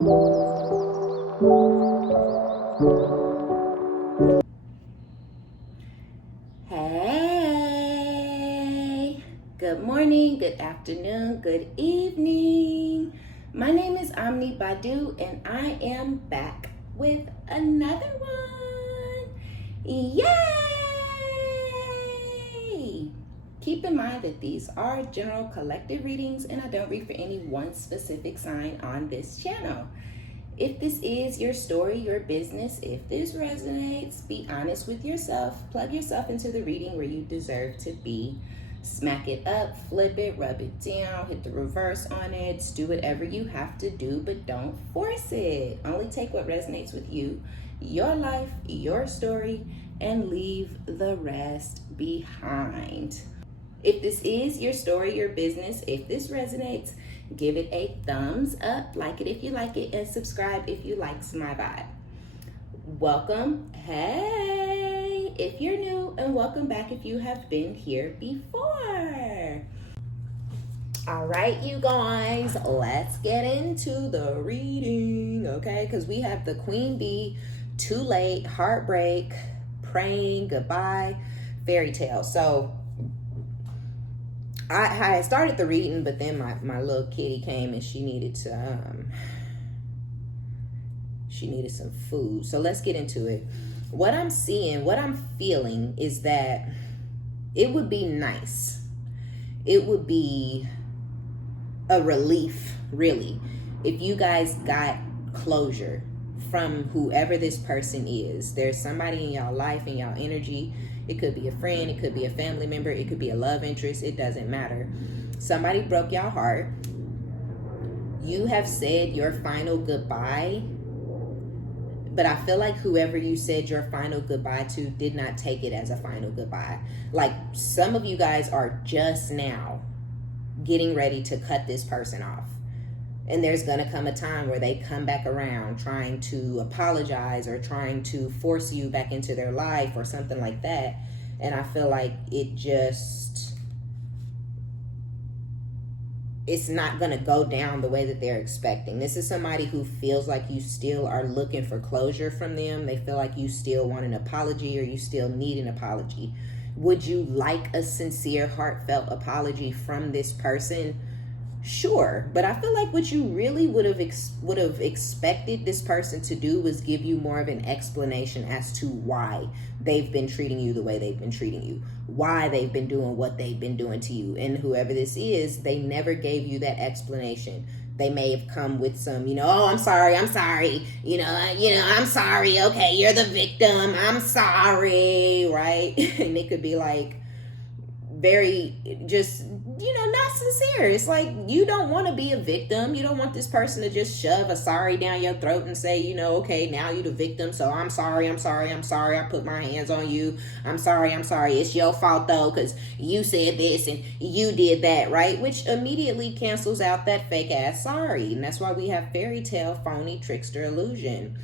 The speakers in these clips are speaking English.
Hey, good morning, good afternoon, good evening. My name is OmniBadu and I am back with another one. Yay! Keep in mind that these are general collective readings and I don't read for any one specific sign on this channel. If this is your story, your business, if this resonates, be honest with yourself. Plug yourself into the reading where you deserve to be. Smack it up, flip it, rub it down, hit the reverse on it. Do whatever you have to do, but don't force it. Only take what resonates with you, your life, your story, and leave the rest behind. If this is your story, your business, if this resonates, give it a thumbs up, like it if you like it, and subscribe if you likes my vibe. Welcome, hey, if you're new, and welcome back if you have been here before. All right, you guys, let's get into the reading, okay? Because we have the Queen Bee, Too Late, Heartbreak, Praying, Goodbye, Fairy Tale. So I started the reading, but then my little kitty came and she needed some food. So let's get into it. What I'm seeing, what I'm feeling is that it would be nice. It would be a relief, really, if you guys got closure from whoever this person is. There's somebody in y'all life, in y'all energy. It could be a friend, it could be a family member, it could be a love interest, it doesn't matter. Somebody broke your heart. You have said your final goodbye, but I feel like whoever you said your final goodbye to did not take it as a final goodbye. Like, some of you guys are just now getting ready to cut this person off. And there's going to come a time where they come back around trying to apologize or trying to force you back into their life or something like that. And I feel like it's not going to go down the way that they're expecting. This is somebody who feels like you still are looking for closure from them. They feel like you still want an apology or you still need an apology. Would you like a sincere, heartfelt apology from this person? Sure, but I feel like what you really would have expected this person to do was give you more of an explanation as to why they've been treating you the way they've been treating you, why they've been doing what they've been doing to you. And whoever this is, they never gave you that explanation. They may have come with some, oh, I'm sorry, I'm sorry, I'm sorry, okay, you're the victim, I'm sorry, right? And it could be like very just, not sincere. It's like, you don't want to be a victim. You don't want this person to just shove a sorry down your throat and say, okay, now you're the victim, so I'm sorry, I put my hands on you, I'm sorry, it's your fault though, because you said this and you did that, right? Which immediately cancels out that fake ass sorry. And that's why we have fairy tale, phony, trickster, illusion.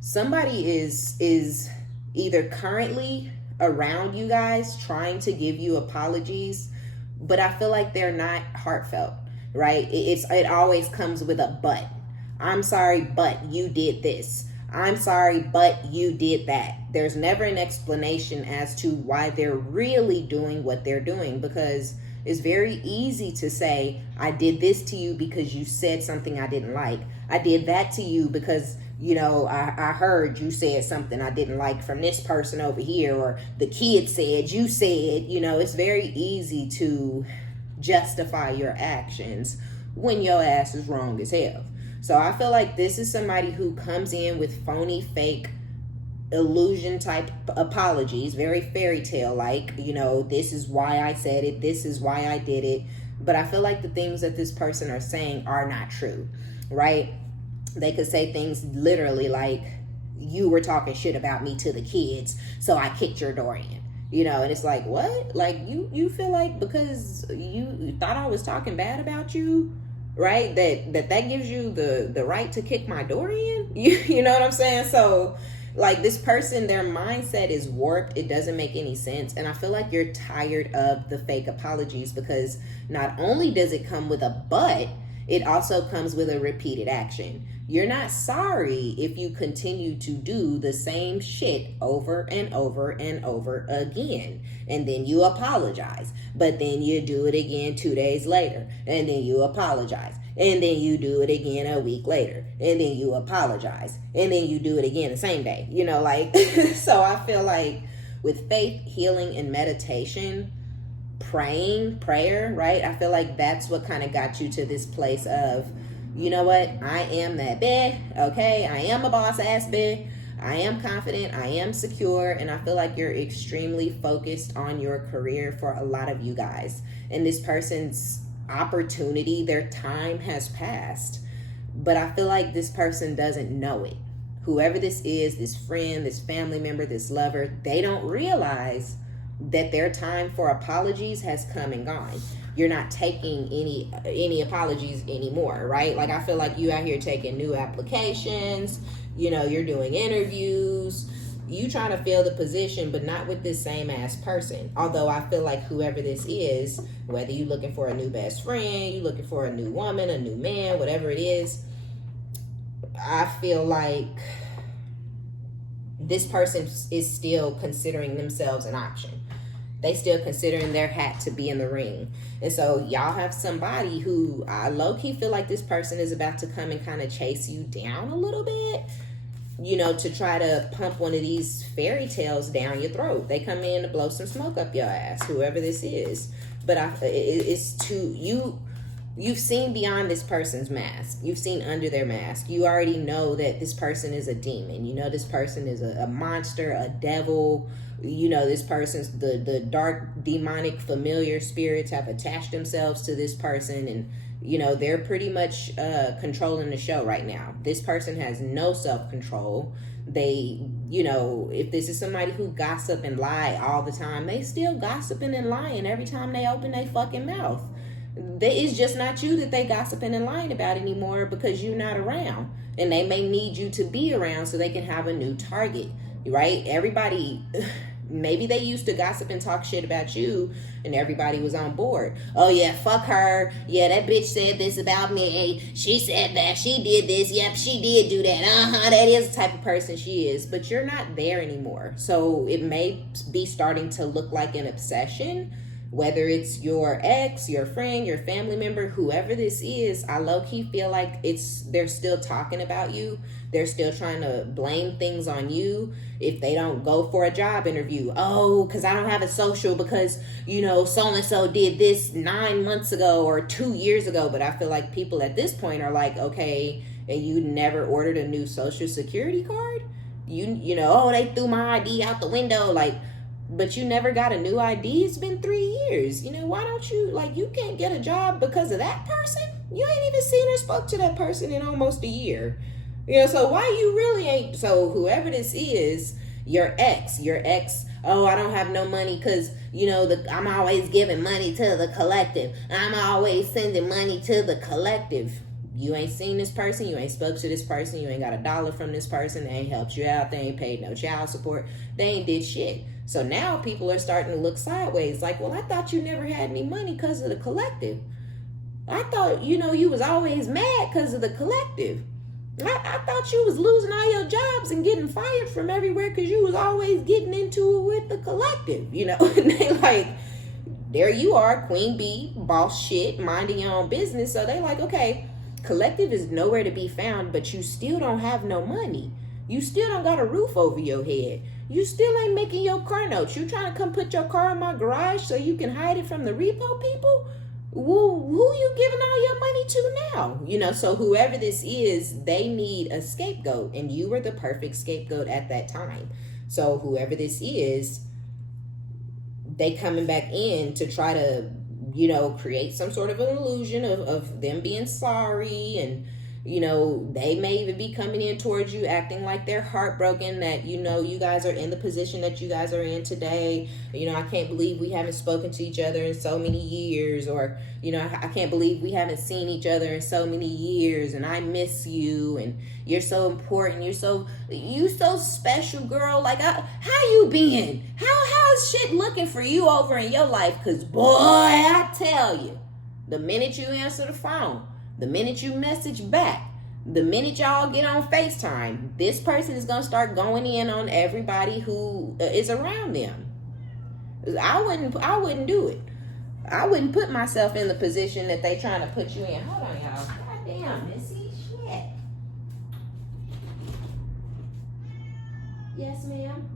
Somebody is either currently around you guys trying to give you apologies, but I feel like they're not heartfelt, right? It always comes with a but. I'm sorry, but you did this. I'm sorry, but you did that. There's never an explanation as to why they're really doing what they're doing, because it's very easy to say, I did this to you because you said something I didn't like. I did that to you because I heard you said something I didn't like from this person over here, or the kid said, you said, it's very easy to justify your actions when your ass is wrong as hell. So I feel like this is somebody who comes in with phony, fake, illusion type apologies, very fairy tale like, this is why I said it, this is why I did it. But I feel like the things that this person are saying are not true, right? They could say things literally like, you were talking shit about me to the kids, so I kicked your door in. And it's like, what? Like, you feel like because you thought I was talking bad about you, right? That gives you the right to kick my door in? You know what I'm saying? So, like, this person, their mindset is warped. It doesn't make any sense. And I feel like you're tired of the fake apologies, because not only does it come with a but, it also comes with a repeated action. You're not sorry if you continue to do the same shit over and over and over again. And then you apologize. But then you do it again 2 days later. And then you apologize. And then you do it again a week later. And then you apologize. And then you do it again the same day. You know, like, so I feel like with faith, healing, and meditation, prayer, right? I feel like that's what kind of got you to this place of, you know what? I am that bitch, okay? I am a boss ass bitch. I am confident. I am secure. And I feel like you're extremely focused on your career for a lot of you guys. And this person's opportunity, their time has passed. But I feel like this person doesn't know it. Whoever this is, this friend, this family member, this lover, they don't realize that their time for apologies has come and gone. You're not taking any apologies anymore, right? Like, I feel like you out here taking new applications, you know, you're doing interviews, you trying to fill the position, but not with this same ass person. Although I feel like whoever this is, whether you're looking for a new best friend, you're looking for a new woman, a new man, whatever it is, I feel like this person is still considering themselves an option. They still considering their hat to be in the ring. And so y'all have somebody who I low-key feel like this person is about to come and kind of chase you down a little bit, you know, to try to pump one of these fairy tales down your throat. They come in to blow some smoke up your ass, whoever this is. But it's too, you've seen beyond this person's mask. You've seen under their mask. You already know that this person is a demon. You know this person is a monster, a devil. You know, this person's the dark, demonic, familiar spirits have attached themselves to this person, and, you know, they're pretty much controlling the show right now. This person has no self-control. They, you know, if this is somebody who gossip and lie all the time, they still gossiping and lying every time they open their fucking mouth. It's just not you that they gossiping and lying about anymore because you're not around. And they may need you to be around so they can have a new target, right? Everybody, maybe they used to gossip and talk shit about you and everybody was on board. Oh yeah, fuck her. Yeah, that bitch said this about me. She said that. She did this. Yep, she did do that. That is the type of person she is. But you're not there anymore. So it may be starting to look like an obsession. Whether it's your ex, your friend, your family member, whoever this is, I low-key feel like they're still talking about you. They're still trying to blame things on you. If they don't go for a job interview, oh, because I don't have a social because, you know, so-and-so did this 9 months ago or 2 years ago. But I feel like people at this point are like, okay, and you never ordered a new social security card? You know, oh, they threw my ID out the window, like, but you never got a new ID. It's been 3 years. You know, why don't you, like, you can't get a job because of that person? You ain't even seen or spoke to that person in almost a year. You know, so why you really ain't, so whoever this is, your ex, oh, I don't have no money because, you know, I'm always giving money to the collective. I'm always sending money to the collective. You ain't seen this person. You ain't spoke to this person. You ain't got $1 from this person. They ain't helped you out. They ain't paid no child support. They ain't did shit. So now people are starting to look sideways like, well, I thought you never had any money because of the collective. I thought, you know, you was always mad because of the collective. I thought you was losing all your jobs and getting fired from everywhere because you was always getting into it with the collective, you know. And they like, there you are, queen bee, boss shit, minding your own business. So they like, okay, collective is nowhere to be found, but you still don't have no money. You still don't got a roof over your head. You still ain't making your car notes. You trying to come put your car in my garage so you can hide it from the repo people? Who you giving all your money to now? You know, so whoever this is, they need a scapegoat, and you were the perfect scapegoat at that time. So whoever this is, they coming back in to try to, you know, create some sort of an illusion of them being sorry, and, you know, they may even be coming in towards you acting like they're heartbroken that, you know, you guys are in the position that you guys are in today. You know, I can't believe we haven't spoken to each other in so many years, or, you know, I can't believe we haven't seen each other in so many years, and I miss you, and you're so important, you so special, girl. Like, how you been? How's shit looking for you over in your life? Because, boy, I tell you, the minute you answer the phone, The minute you message back, the minute y'all get on FaceTime, this person is going to start going in on everybody who is around them. I wouldn't do it. I wouldn't put myself in the position that they trying to put you in. Hold on, y'all. God damn, Missy. Shit. Yes, ma'am.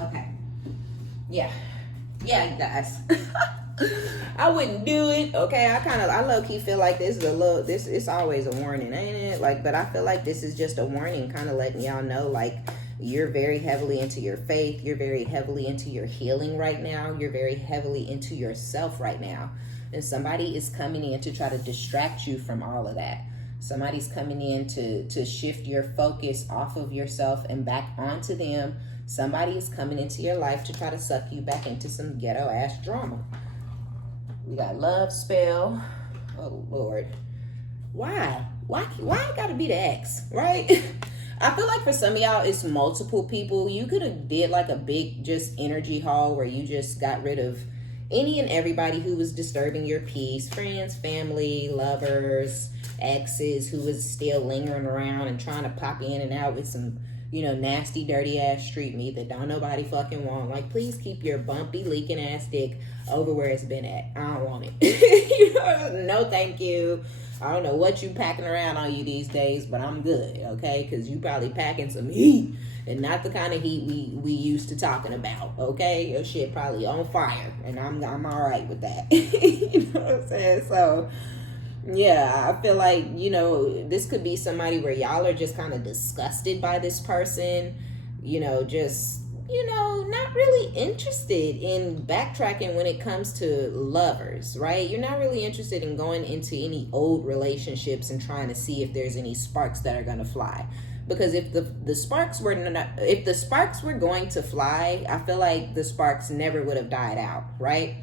Okay. Yeah, guys. I wouldn't do it. Okay, I low key feel like this is it's always a warning, ain't it? Like, but I feel like this is just a warning, kind of letting y'all know, like, you're very heavily into your faith. You're very heavily into your healing right now. You're very heavily into yourself right now. And somebody is coming in to try to distract you from all of that. Somebody's coming in to shift your focus off of yourself and back onto them. Somebody is coming into your life to try to suck you back into some ghetto ass drama. We got love spell. Oh Lord. Why it gotta be the ex, right? I feel like for some of y'all, it's multiple people. You could have did like a big just energy haul where you just got rid of any and everybody who was disturbing your peace. Friends, family, lovers, exes who was still lingering around and trying to pop in and out with some, nasty, dirty ass street meat that don't nobody fucking want. Like, please keep your bumpy, leaking ass dick over where it's been at. I don't want it. No, thank you. I don't know what you packing around on you these days, but I'm good, okay? Because you probably packing some heat, and not the kind of heat we used to talking about, okay? Your shit probably on fire, and I'm all right with that. You know what I'm saying? So, yeah, I feel like, this could be somebody where y'all are just kind of disgusted by this person, not really interested in backtracking when it comes to lovers, right? You're not really interested in going into any old relationships and trying to see if there's any sparks that are going to fly. Because if the sparks were going to fly, I feel like the sparks never would have died out, right?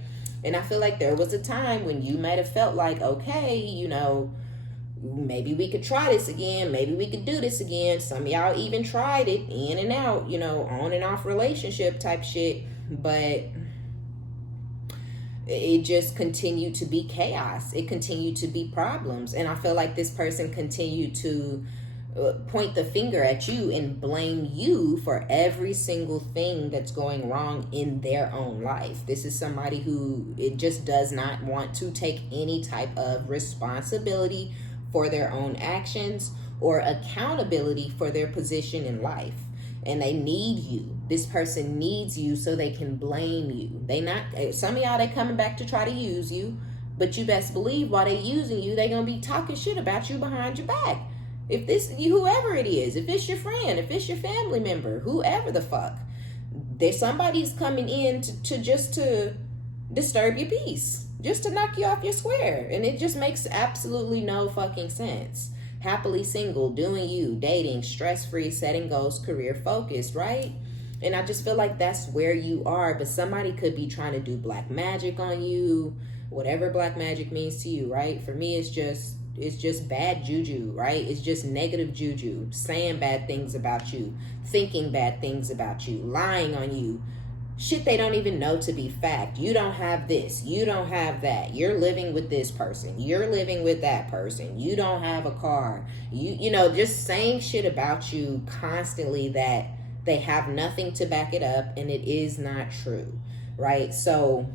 And I feel like there was a time when you might have felt like, okay, maybe we could try this again. Maybe we could do this again. Some of y'all even tried it in and out, on and off relationship type shit. But it just continued to be chaos. It continued to be problems. And I feel like this person continued to point the finger at you and blame you for every single thing that's going wrong in their own life. This is somebody who it just does not want to take any type of responsibility for their own actions or accountability for their position in life. And they need you. This person needs you so they can blame you. Some of y'all, they coming back to try to use you, but you best believe while they using you, they gonna be talking shit about you behind your back. Whoever it is, if it's your friend, if it's your family member, whoever the fuck, somebody's coming in to disturb your peace, just to knock you off your square. And it just makes absolutely no fucking sense. Happily single, doing you, dating, stress-free, setting goals, career focused, right? And I just feel like that's where you are, but somebody could be trying to do black magic on you, whatever black magic means to you, right? For me, it's just bad juju, right? It's just negative juju, saying bad things about you, thinking bad things about you, lying on you, shit they don't even know to be fact. You don't have this, you don't have that, you're living with this person, you're living with that person, you don't have a car, just saying shit about you constantly that they have nothing to back it up, and it is not true, right? So,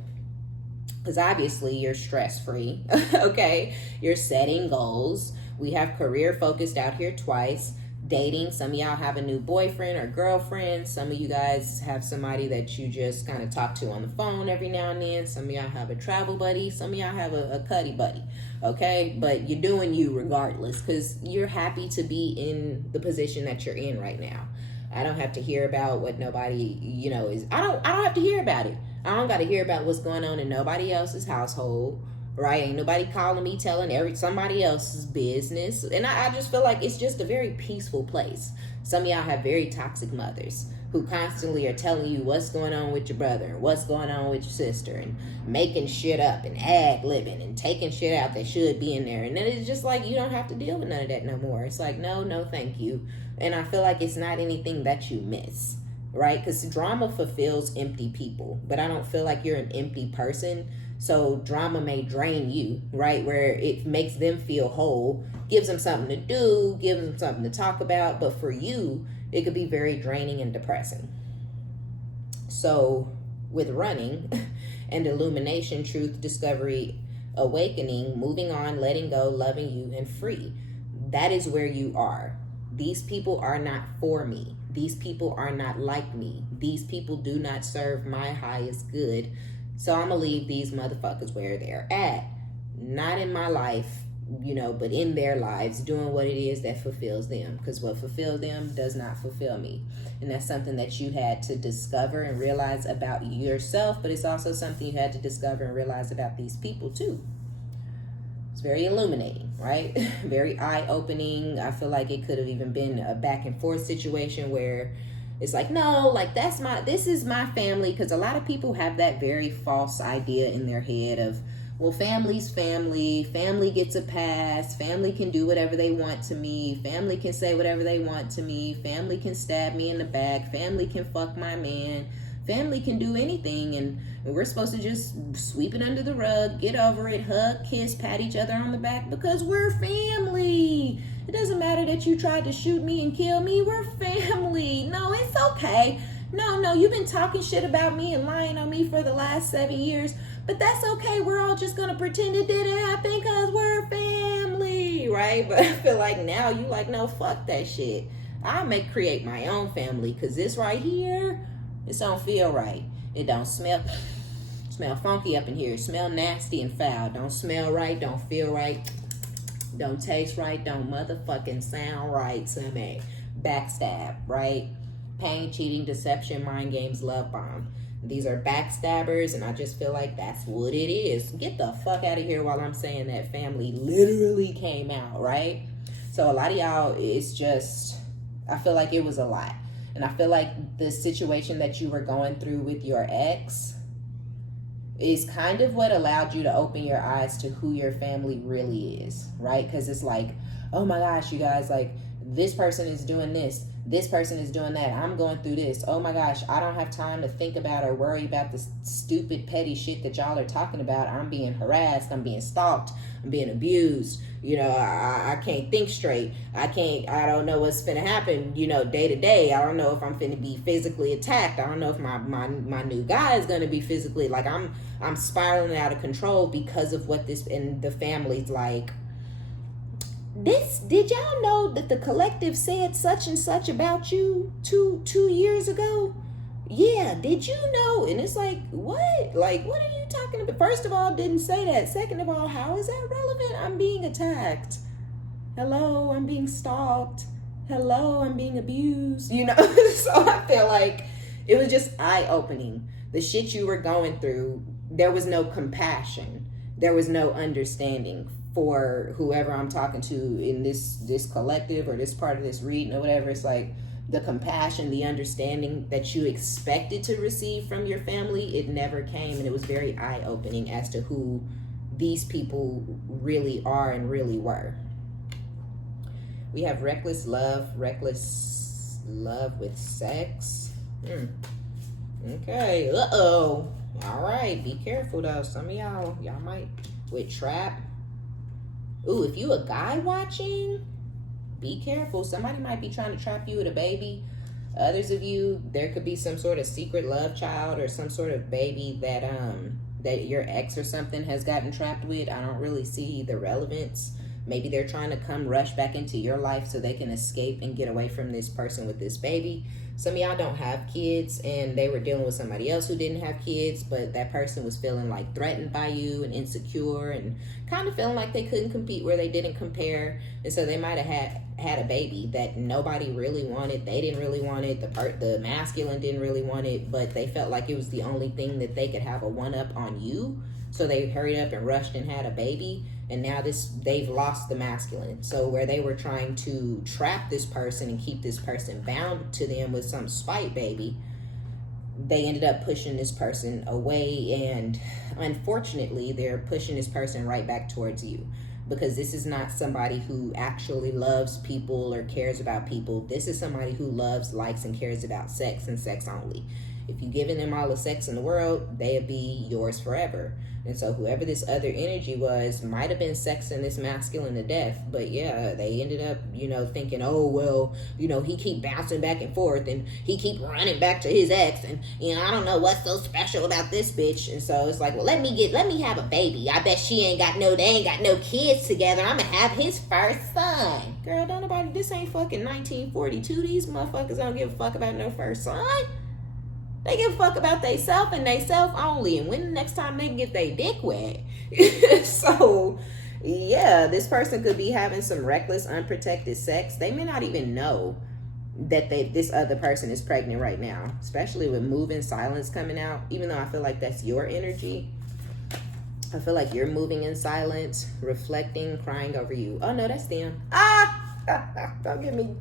because obviously you're stress-free, okay? You're setting goals. We have career focused out here twice. Dating, some of y'all have a new boyfriend or girlfriend. Some of you guys have somebody that you just kind of talk to on the phone every now and then. Some of y'all have a travel buddy. Some of y'all have a cuddy buddy, okay? But you're doing you regardless because you're happy to be in the position that you're in right now. I don't have to hear about what nobody, is. I don't have to hear about it. I don't got to hear about what's going on in nobody else's household, right? Ain't nobody calling me telling somebody else's business. And I just feel like it's just a very peaceful place. Some of y'all have very toxic mothers who constantly are telling you what's going on with your brother and what's going on with your sister and making shit up and ad-libbing and taking shit out that should be in there. And then it's just like, you don't have to deal with none of that no more. It's like, no, thank you. And I feel like it's not anything that you miss, right? Because drama fulfills empty people, but I don't feel like you're an empty person. So drama may drain you, right? Where it makes them feel whole, gives them something to do, gives them something to talk about. But for you, it could be very draining and depressing. So with running and illumination, truth, discovery, awakening, moving on, letting go, loving you, and free, that is where you are. These people are not for me. These people are not like me. These people do not serve my highest good. So I'm going to leave these motherfuckers where they're at. Not in my life, but in their lives, doing what it is that fulfills them. Because what fulfills them does not fulfill me. And that's something that you had to discover and realize about yourself. But it's also something you had to discover and realize about these people too. It's very illuminating, right? Very eye-opening. I feel like it could have even been a back and forth situation where it's like, no, like this is my family. Because a lot of people have that very false idea in their head of, well, family's family. Family gets a pass. Family can do whatever they want to me. Family can say whatever they want to me. Family can stab me in the back. Family can fuck my man. Family can do anything. And we're supposed to just sweep it under the rug, get over it, hug, kiss, pat each other on the back because we're family. It doesn't matter that you tried to shoot me and kill me. We're family. No, it's okay. No, you've been talking shit about me and lying on me for the last 7 years. But that's okay. We're all just going to pretend it didn't happen because we're family, right? But I feel like now you like, no, fuck that shit. I may create my own family because this right here, this don't feel right. It don't smell funky up in here. Smell nasty and foul. Don't smell right. Don't feel right. Don't taste right. Don't motherfucking sound right. Some backstab, right? Pain, cheating, deception, mind games, love bomb. These are backstabbers, and I just feel like that's what it is. Get the fuck out of here while I'm saying that family literally came out, right? So a lot of y'all, it's just, I feel like it was a lot. And I feel like the situation that you were going through with your ex is kind of what allowed you to open your eyes to who your family really is, right? Because it's like, oh my gosh, you guys, like, this person is doing this. This person is doing that. I'm going through this. Oh my gosh, I don't have time to think about or worry about the stupid, petty shit that y'all are talking about. I'm being harassed. I'm being stalked. I'm being abused. I can't think straight. I don't know what's finna happen, day to day. I don't know if I'm finna be physically attacked. I don't know if my new guy is gonna be physically, like, I'm spiraling out of control because of what this, and the family's like, did y'all know that the collective said such and such about you two years ago? Yeah, did you know? And it's like, what? Like, what are you talking about? First of all, didn't say that. Second of all, how is that relevant? I'm being attacked. Hello, I'm being stalked. Hello, I'm being abused. So I feel like it was just eye-opening. The shit you were going through, there was no compassion. There was no understanding for whoever I'm talking to in this collective or this part of this reading or whatever. It's like the compassion, the understanding that you expected to receive from your family, it never came. And it was very eye-opening as to who these people really are and really were. We have reckless love with sex. Okay, all right, be careful though. Some of y'all might with trap. Ooh, if you a guy watching, be careful. Somebody might be trying to trap you with a baby. Others of you, there could be some sort of secret love child or some sort of baby that your ex or something has gotten trapped with. I don't really see the relevance. Maybe they're trying to rush back into your life so they can escape and get away from this person with this baby. Some of y'all don't have kids and they were dealing with somebody else who didn't have kids, but that person was feeling like threatened by you and insecure and kind of feeling like they couldn't compete where they didn't compare. And so they might have had a baby that nobody really wanted. They didn't really want it. The masculine didn't really want it, but they felt like it was the only thing that they could have a one-up on you. So they hurried up and rushed and had a baby. And now they've lost the masculine. So where they were trying to trap this person and keep this person bound to them with some spite baby, they ended up pushing this person away. And unfortunately, they're pushing this person right back towards you, because this is not somebody who actually loves people or cares about people. This is somebody who loves, likes, and cares about sex and sex only. If you're giving them all the sex in the world, they'll be yours forever. And so whoever this other energy was might have been sexing this masculine to death. But yeah, they ended up, thinking, oh, well, he keep bouncing back and forth and he keep running back to his ex. And, I don't know what's so special about this bitch. And so it's like, well, let me have a baby. I bet they ain't got no kids together. I'm going to have his first son. Girl, this ain't fucking 1942. These motherfuckers don't give a fuck about no first son. They give a fuck about theyself and theyself only. And when the next time they can get their dick wet. So, yeah, this person could be having some reckless, unprotected sex. They may not even know that this other person is pregnant right now. Especially with moving silence coming out. Even though I feel like that's your energy. I feel like you're moving in silence, reflecting, crying over you. Oh, no, that's them. Don't get me...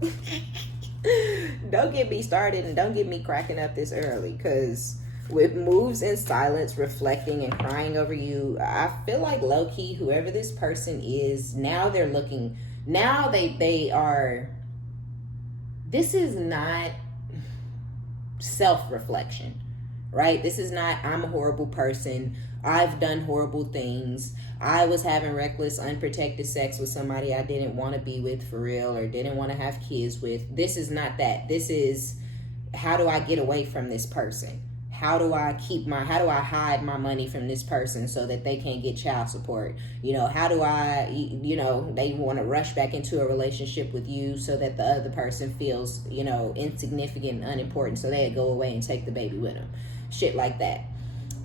Don't get me started and don't get me cracking up this early, because with moves in silence, reflecting and crying over you, I feel like low-key whoever this person is, now they're looking, now they are, this is not self-reflection, right? This is not, I'm a horrible person, I've done horrible things, I was having reckless, unprotected sex with somebody I didn't want to be with for real or didn't want to have kids with. This is not that. This is, how do I get away from this person? How do I hide my money from this person so that they can't get child support? How do I, they want to rush back into a relationship with you so that the other person feels, insignificant and unimportant, so they go away and take the baby with them. Shit like that.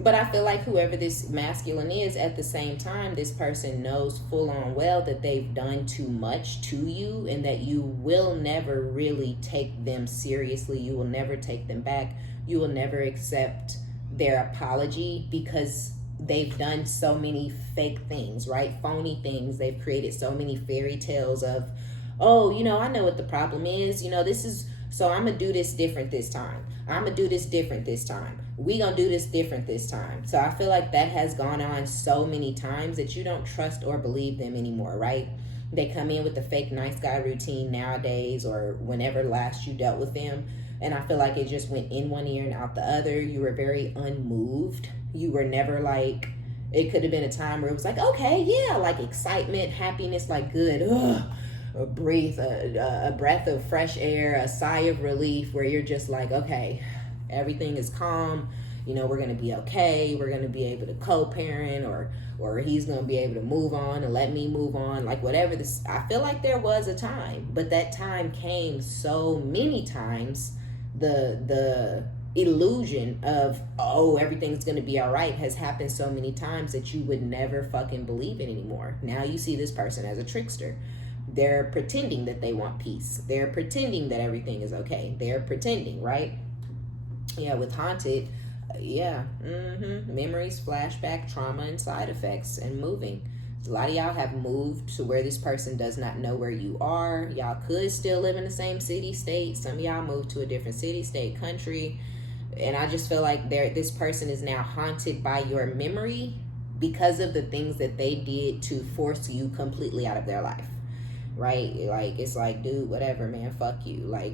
But I feel like whoever this masculine is, at the same time, this person knows full on well that they've done too much to you and that you will never really take them seriously. You will never take them back. You will never accept their apology because they've done so many fake things, right? Phony things. They've created so many fairy tales of, oh, I know what the problem is. So I'm going to do this different this time. I'm going to do this different this time. We going to do this different this time. So I feel like that has gone on so many times that you don't trust or believe them anymore, right? They come in with the fake nice guy routine nowadays or whenever last you dealt with them. And I feel like it just went in one ear and out the other. You were very unmoved. You were never like, it could have been a time where it was like, okay, yeah, like excitement, happiness, like good, a breath of fresh air, a sigh of relief where you're just like, okay, everything is calm, we're going to be okay, we're going to be able to co-parent, or he's going to be able to move on and let me move on, like whatever this. I feel like there was a time, but that time came so many times. The illusion of, oh, everything's going to be all right has happened so many times that you would never fucking believe it anymore. Now you see this person as a trickster. They're pretending that they want peace. They're pretending that everything is okay. They're pretending, right? Yeah, with haunted, yeah. Memories, flashback, trauma, and side effects, and moving. A lot of y'all have moved to where this person does not know where you are. Y'all could still live in the same city, state. Some of y'all moved to a different city, state, country. And I just feel like this person is now haunted by your memory because of the things that they did to force you completely out of their life. Right? Like, it's like, dude, whatever, man, fuck you. Like,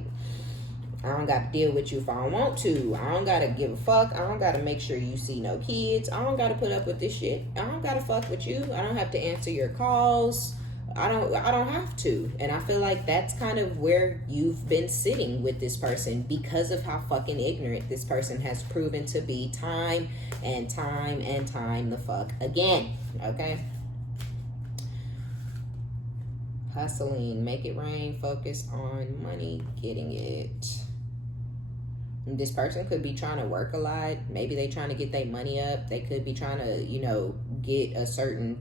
I don't got to deal with you if I don't want to. I don't got to give a fuck. I don't got to make sure you see no kids. I don't got to put up with this shit. I don't got to fuck with you. I don't have to answer your calls. I don't have to. And I feel like that's kind of where you've been sitting with this person because of how fucking ignorant this person has proven to be time and time and time the fuck again. Okay? Hustling, make it rain, focus on money, getting it. This person could be trying to work a lot. Maybe they trying to get their money up. They could be trying to, get a certain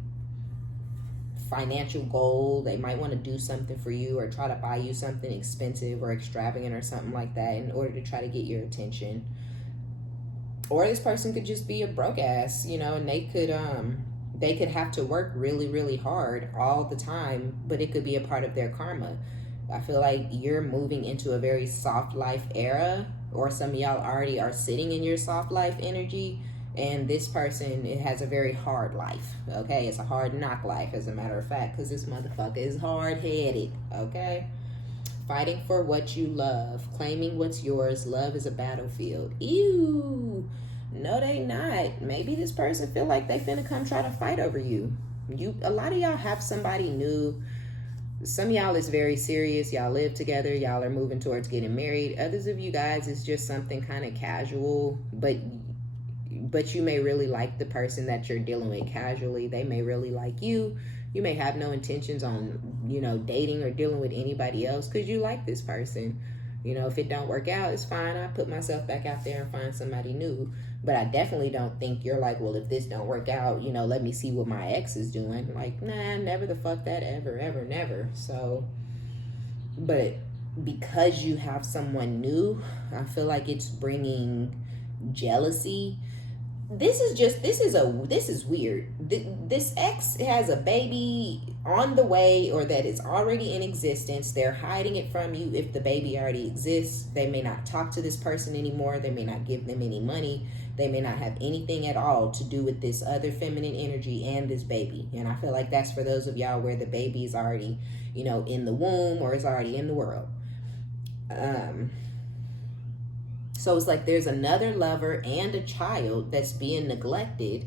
financial goal. They might want to do something for you or try to buy you something expensive or extravagant or something like that in order to try to get your attention. Or this person could just be a broke ass, you know, and they could have to work really, really hard all the time, but it could be a part of their karma. I feel like you're moving into a very soft life era, or some of y'all already are sitting in your soft life energy, and this person, it has a very hard life, okay? It's a hard knock life, as a matter of fact, because this motherfucker is hard-headed, okay? Fighting for what you love, claiming what's yours. Love is a battlefield. Ew. No, they not. Maybe this person feel like they finna come try to fight over you. A lot of y'all have somebody new. Some of y'all is very serious. Y'all live together. Y'all are moving towards getting married. Others of you guys, it's just something kind of casual, but you may really like the person that you're dealing with casually. They may really like you. You may have no intentions on, you know, dating or dealing with anybody else because you like this person. You know, if it don't work out, it's fine. I put myself back out there and find somebody new. But I definitely don't think you're like, well, if this don't work out, you know, let me see what my ex is doing. Like, nah, never the fuck that, ever, ever, never. So, but because you have someone new, I feel like it's bringing jealousy. This is weird. This ex has a baby on the way, or that is already in existence. They're hiding it from you. If the baby already exists, they may not talk to this person anymore. They may not give them any money. They may not have anything at all to do with this other feminine energy and this baby. And I feel like that's for those of y'all where the baby is already, you know, in the womb or is already in the world. So it's like there's another lover and a child that's being neglected.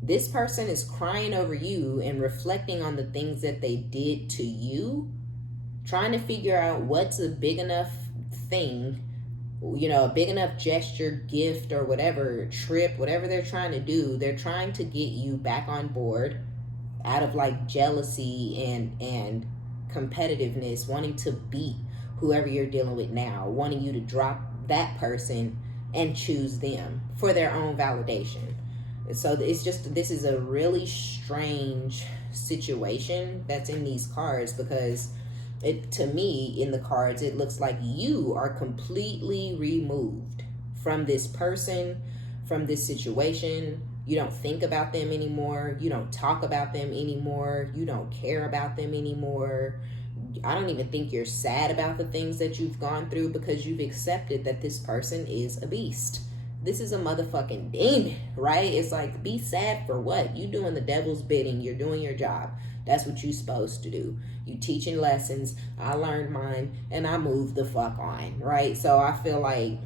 This person is crying over you and reflecting on the things that they did to you, trying to figure out what's a big enough thing, you know, a big enough gesture, gift, or whatever, trip, whatever they're trying to do. They're trying to get you back on board out of like jealousy and competitiveness, wanting to beat whoever you're dealing with now, wanting you to drop that person and choose them for their own validation. So it's just, this is a really strange situation that's in these cards, because it, to me, in the cards, it looks like you are completely removed from this person, from this situation. You don't think about them anymore. You don't talk about them anymore. You don't care about them anymore. I don't even think you're sad about the things that you've gone through, because you've accepted that this person is a beast. This is a motherfucking demon, right? It's like, be sad for what? You doing the devil's bidding. You're doing your job. That's what you're supposed to do. You teaching lessons. I learned mine and I moved the fuck on, right? So I feel like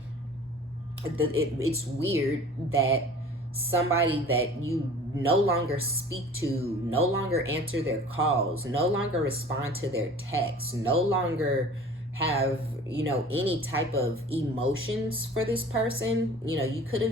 it's weird that somebody that you no longer speak to, no longer answer their calls, no longer respond to their texts, no longer have, you know, any type of emotions for this person. You know, you could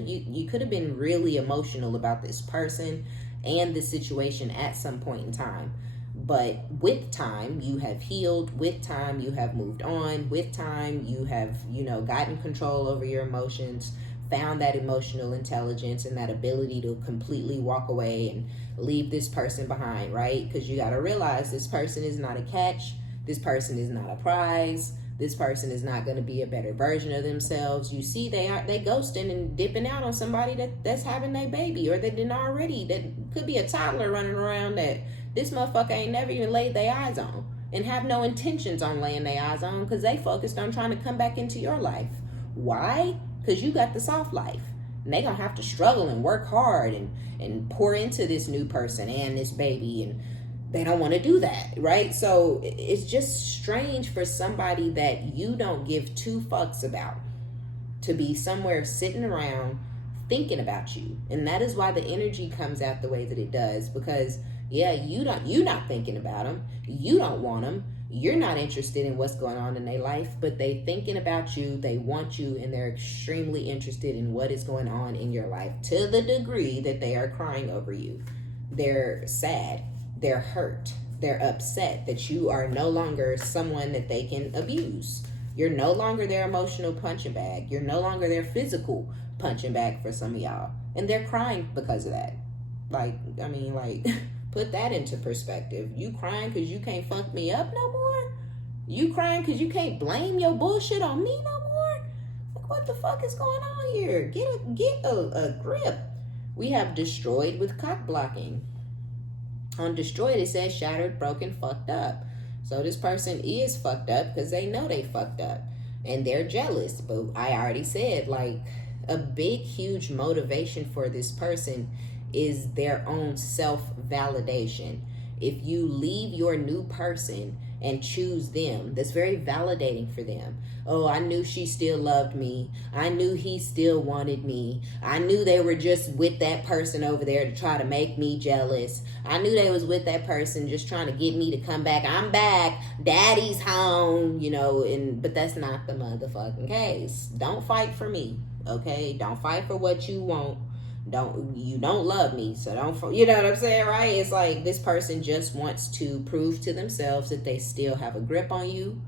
have been really emotional about this person and the situation at some point in time. But with time, you have healed. With time, you have moved on. With time, you have, you know, gotten control over your emotions, found that emotional intelligence and that ability to completely walk away and leave this person behind, right? Because you got to realize this person is not a catch. This person is not a prize. This person is not going to be a better version of themselves. You see, they ghosting and dipping out on somebody that's having their baby, or that didn't already, that could be a toddler running around that this motherfucker ain't never even laid their eyes on and have no intentions on laying their eyes on, because they focused on trying to come back into your life. Why? Because you got the soft life. And they gonna have to struggle and work hard and pour into this new person and this baby, and they don't want to do that, right? So it's just strange for somebody that you don't give two fucks about to be somewhere sitting around thinking about you. And that is why the energy comes out the way that it does, because yeah, you're not thinking about them. You don't want them. You're not interested in what's going on in their life, but they thinking about you, they want you, and they're extremely interested in what is going on in your life, to the degree that they are crying over you. They're sad, they're hurt, they're upset that you are no longer someone that they can abuse. You're no longer their emotional punching bag. You're no longer their physical punching bag for some of y'all. And they're crying because of that. Like, I mean, like... Put that into perspective. You crying because you can't fuck me up no more? You crying because you can't blame your bullshit on me no more? Like, what the fuck is going on here? Get a grip. We have destroyed with cock blocking. On destroyed, it says shattered, broken, fucked up. So this person is fucked up because they know they fucked up. And they're jealous. But I already said, like, a big, huge motivation for this person is their own self-validation. If you leave your new person and choose them, that's very validating for them. Oh, I knew she still loved me. I knew he still wanted me. I knew they were just with that person over there to try to make me jealous. I knew they was with that person just trying to get me to come back. I'm back. Daddy's home, but that's not the motherfucking case. Don't fight for me, okay? Don't fight for what you want. You don't love me, so don't, you know what I'm saying, right? It's like this person just wants to prove to themselves that they still have a grip on you.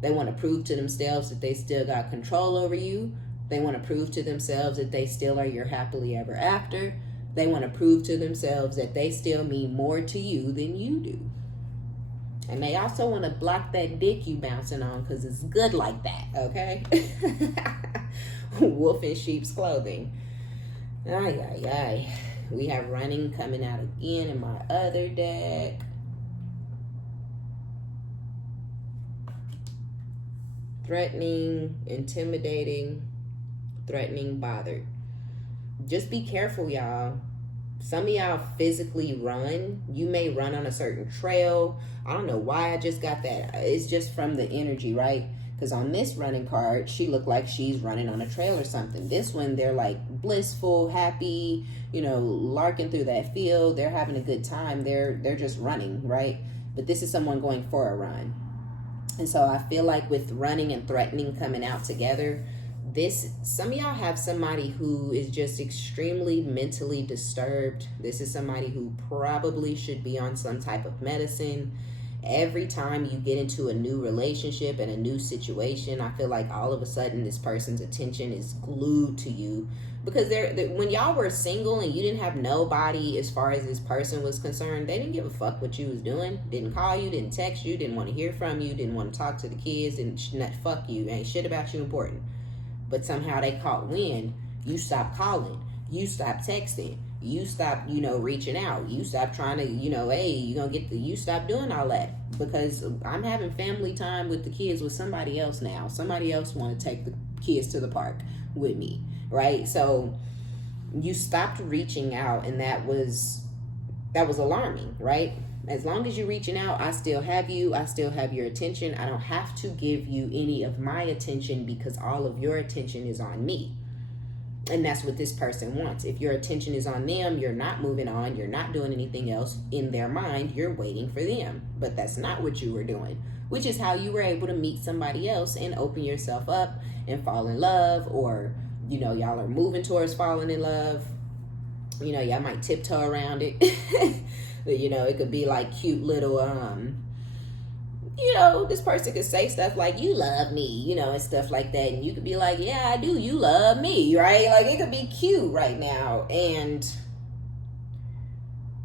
They want to prove to themselves that they still got control over you. They want to prove to themselves that they still are your happily ever after. They want to prove to themselves that they still mean more to you than you do. And they also want to block that dick you bouncing on because it's good like that, okay? Wolf in sheep's clothing. Ay. We have running coming out again in my other deck. Threatening, intimidating, threatening, bothered. Just be careful, y'all. Some of y'all physically run. You may run on a certain trail. I don't know why I just got that. It's just from the energy, right? Because on this running card, she looked like she's running on a trail or something. This one, they're like blissful, happy, larking through that field. They're having a good time. They're just running, right? But this is someone going for a run. And so I feel like with running and threatening coming out together, some of y'all have somebody who is just extremely mentally disturbed. This is somebody who probably should be on some type of medicine. Every time you get into a new relationship and a new situation, I feel like all of a sudden this person's attention is glued to you. Because when y'all were single and you didn't have nobody as far as this person was concerned, they didn't give a fuck what you was doing. Didn't call you, didn't text you, didn't want to hear from you, didn't want to talk to the kids, didn't fuck you. Ain't shit about you important. But somehow they caught wind. You stopped calling. You stopped texting. You stop, reaching out. You stop trying to, hey, you stop doing all that because I'm having family time with the kids with somebody else now. Somebody else want to take the kids to the park with me, right? So you stopped reaching out, and that was alarming, right? As long as you're reaching out, I still have you. I still have your attention. I don't have to give you any of my attention because all of your attention is on me. And that's what this person wants. If your attention is on them, you're not moving on. You're not doing anything else. In their mind, you're waiting for them. But that's not what you were doing, which is how you were able to meet somebody else and open yourself up and fall in love. Or, y'all are moving towards falling in love. Y'all might tiptoe around it. It could be like cute little, this person could say stuff like, you love me, and stuff like that. And you could be like, yeah, I do. You love me, right? Like, it could be cute right now. And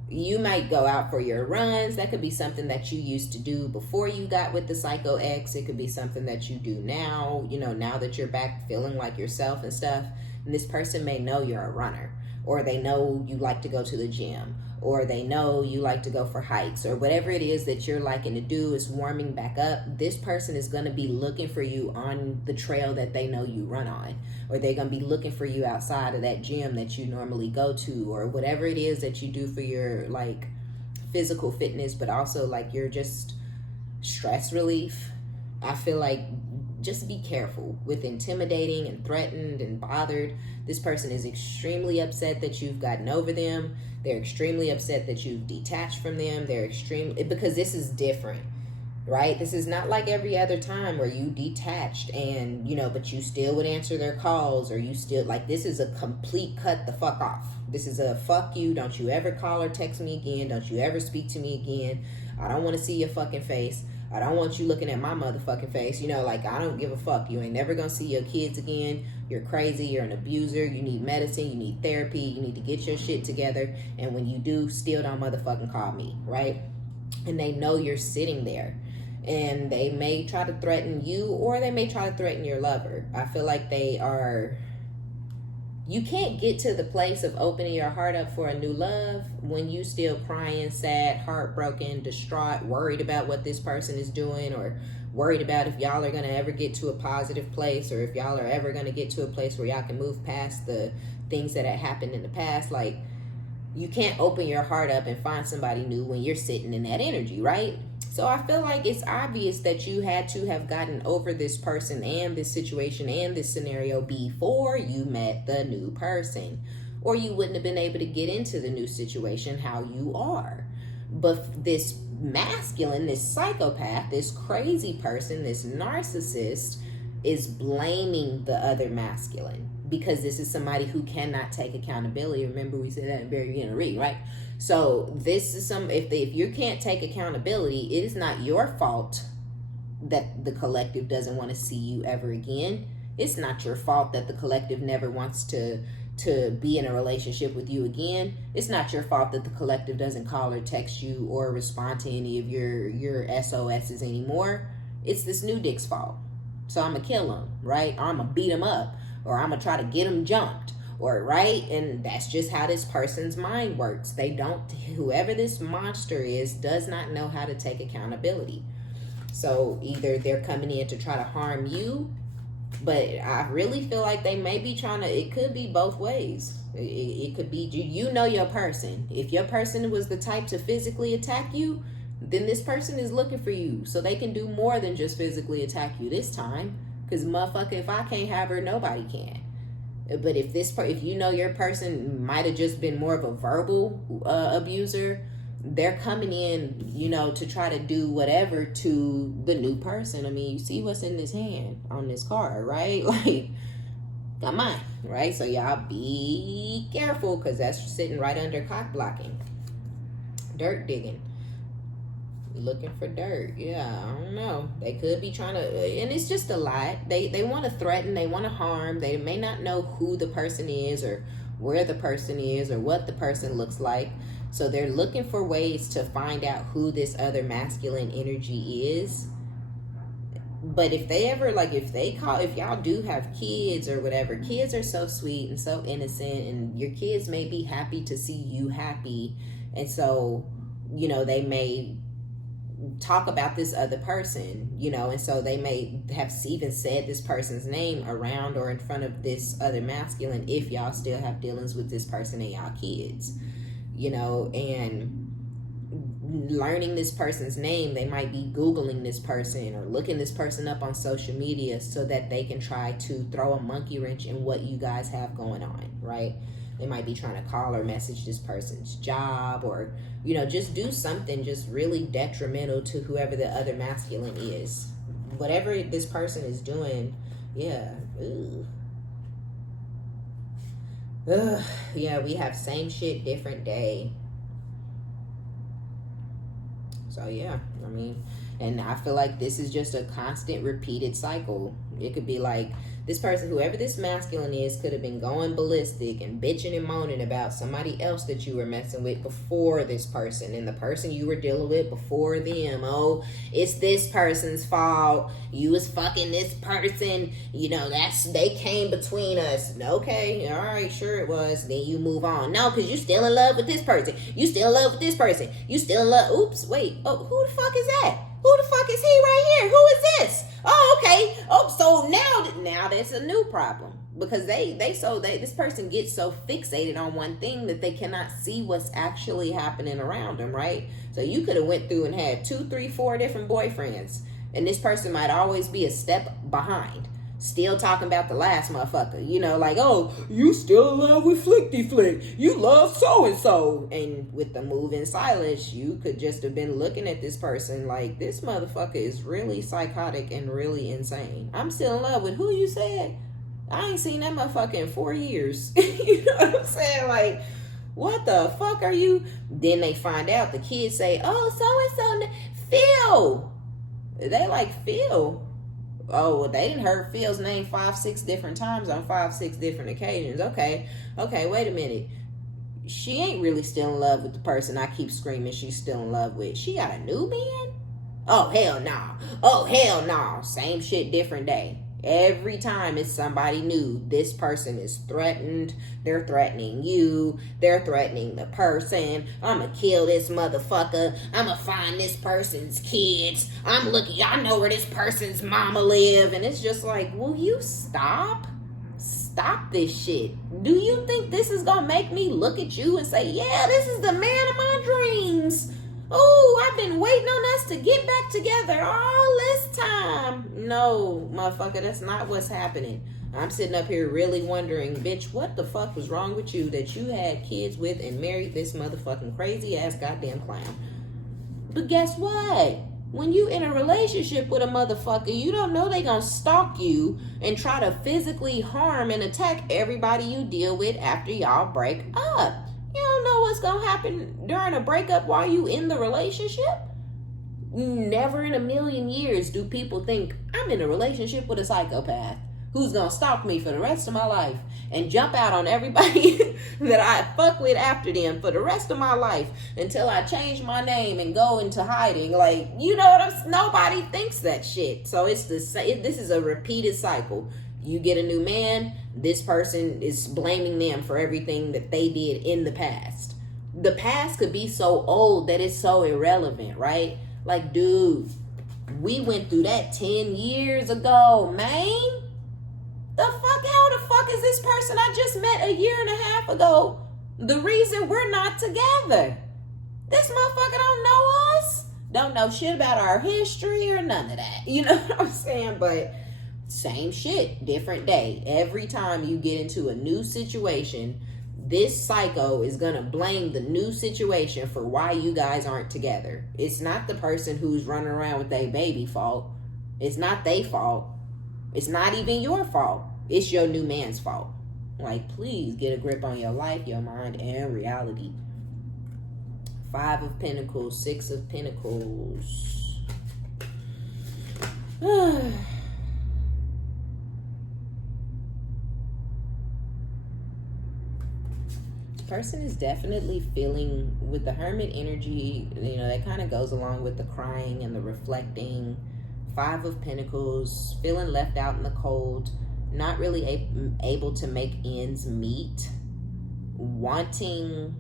you might go out for your runs. That could be something that you used to do before you got with the psycho ex. It could be something that you do now, now that you're back feeling like yourself and stuff. And this person may know you're a runner, or they know you like to go to the gym, or they know you like to go for hikes, or whatever it is that you're liking to do is warming back up. This person is going to be looking for you on the trail that they know you run on, or they're going to be looking for you outside of that gym that you normally go to, or whatever it is that you do for your like physical fitness, but also like your just stress relief. I feel like just be careful with intimidating and threatened and bothered. This person is extremely upset that you've gotten over them. They're extremely upset that you've detached from them. Because this is different, right? This is not like every other time where you detached and, but you still would answer their calls, or you still, like, this is a complete cut the fuck off. This is a fuck you. Don't you ever call or text me again. Don't you ever speak to me again. I don't want to see your fucking face. I don't want you looking at my motherfucking face. I don't give a fuck. You ain't never gonna see your kids again. You're crazy. You're an abuser. You need medicine. You need therapy. You need to get your shit together. And when you do, still don't motherfucking call me, right? And they know you're sitting there. And they may try to threaten you, or they may try to threaten your lover. I feel like you can't get to the place of opening your heart up for a new love when you still crying, sad, heartbroken, distraught, worried about what this person is doing, or worried about if y'all are going to ever get to a positive place, or if y'all are ever going to get to a place where y'all can move past the things that had happened in the past. Like, you can't open your heart up and find somebody new when you're sitting in that energy, right? So I feel like it's obvious that you had to have gotten over this person and this situation and this scenario before you met the new person, or you wouldn't have been able to get into the new situation how you are. But this masculine, this psychopath, this crazy person, this narcissist is blaming the other masculine, because this is somebody who cannot take accountability. Remember, we said that in the very beginning of the read, right? So this is if you can't take accountability, it is not your fault that the collective doesn't want to see you ever again. It's not your fault that the collective never wants to be in a relationship with you again. It's not your fault that the collective doesn't call or text you or respond to any of your SOSs anymore. It's this new dick's fault. So I'm gonna kill him, right? Or I'm gonna beat him up, or I'm gonna try to get him jumped, or right? And that's just how this person's mind works. Whoever this monster is does not know how to take accountability. So either they're coming in to try to harm you, but I really feel like they may be trying to, it could be both ways. It could be, you know your person. If your person was the type to physically attack you, then this person is looking for you so they can do more than just physically attack you this time. Because motherfucker, if I can't have her, nobody can. But if you know your person might have just been more of a verbal abuser, they're coming in, to try to do whatever to the new person. I mean, you see what's in this hand on this card, right? Like, come on, right? So y'all be careful, because that's sitting right under cock blocking. Dirt digging. Looking for dirt. Yeah, I don't know. They could be trying to, and it's just a lot. They want to threaten, they want to harm. They may not know who the person is, or where the person is, or what the person looks like. So they're looking for ways to find out who this other masculine energy is. But if they ever, if y'all do have kids or whatever, kids are so sweet and so innocent, and your kids may be happy to see you happy. And so, they may talk about this other person, and so they may have even said this person's name around or in front of this other masculine if y'all still have dealings with this person and y'all kids, and learning this person's name. They might be Googling this person or looking this person up on social media so that they can try to throw a monkey wrench in what you guys have going on, right? They might be trying to call or message this person's job, or, just do something just really detrimental to whoever the other masculine is. Whatever this person is doing, yeah. Ugh. Yeah, we have same shit, different day. So, yeah, I mean, and I feel like this is just a constant repeated cycle. It could be like, this person, whoever this masculine is, could have been going ballistic and bitching and moaning about somebody else that you were messing with before this person, and the person you were dealing with before them. Oh, it's this person's fault. You was fucking this person. They came between us. Okay, all right, sure it was. Then you move on. No, because you still in love with this person. You still in love with this person. You still in love. Oops, wait. Oh, who the fuck is that? Who the fuck is he right here? Who is this? Oh, okay. Oh, so now that's a new problem, because this person gets so fixated on one thing that they cannot see what's actually happening around them, right? So you could have went through and had 2, 3, 4 different boyfriends, and this person might always be a step behind, still talking about the last motherfucker, like, oh, you still in love with Flickty Flick, you love so-and-so. And with the move in silence, you could just have been looking at this person like, this motherfucker is really psychotic and really insane. I'm still in love with who you said? I ain't seen that motherfucker in 4 years. You know what I'm saying? Like, what the fuck are you? Then they find out, the kids say, oh, so-and-so, Phil. They like, Phil? Oh, well, they didn't heard Phil's name 5, 6 different times on 5, 6 different occasions. Okay, wait a minute. She ain't really still in love with the person I keep screaming she's still in love with. She got a new man? Oh, hell no. Oh, hell no. Same shit, different day. Every time it's somebody new. This person is threatened. They're threatening you. They're threatening the person. I'ma kill this motherfucker. I'ma find this person's kids. I'm looking. I know where this person's mama live. And it's just like, will you stop? Stop this shit. Do you think this is gonna make me look at you and say, yeah, this is the man of my dreams? Oh, I've been waiting on us to get back together all this time. No, motherfucker, that's not what's happening. I'm sitting up here really wondering, bitch, what the fuck was wrong with you that you had kids with and married this motherfucking crazy ass goddamn clown? But guess what? When you in a relationship with a motherfucker, you don't know they gonna stalk you and try to physically harm and attack everybody you deal with after y'all break up. You don't know what's gonna happen during a breakup while you in the relationship. Never in a million years do people think, I'm in a relationship with a psychopath who's gonna stalk me for the rest of my life and jump out on everybody that I fuck with after them for the rest of my life until I change my name and go into hiding. Like, you know what I'm saying? Nobody thinks that shit. So it's this is a repeated cycle. You get a new man, this person is blaming them for everything that they did in the past. The past could be so old that it's so irrelevant, right? Like, dude, we went through that 10 years ago, man. The fuck, how the fuck is this person I just met a year and a half ago the reason we're not together? This motherfucker don't know us, don't know shit about our history or none of that. You know what I'm saying? But same shit, different day. Every time you get into a new situation, this psycho is gonna blame the new situation for why you guys aren't together. It's not the person who's running around with their baby fault. It's not their fault. It's not even your fault. It's your new man's fault. Like, please get a grip on your life, your mind, and reality. 5 of Pentacles, 6 of Pentacles. The person is definitely feeling, with the Hermit energy, you know, that kind of goes along with the crying and the reflecting. 5 of Pentacles, feeling left out in the cold, not really able to make ends meet, wanting.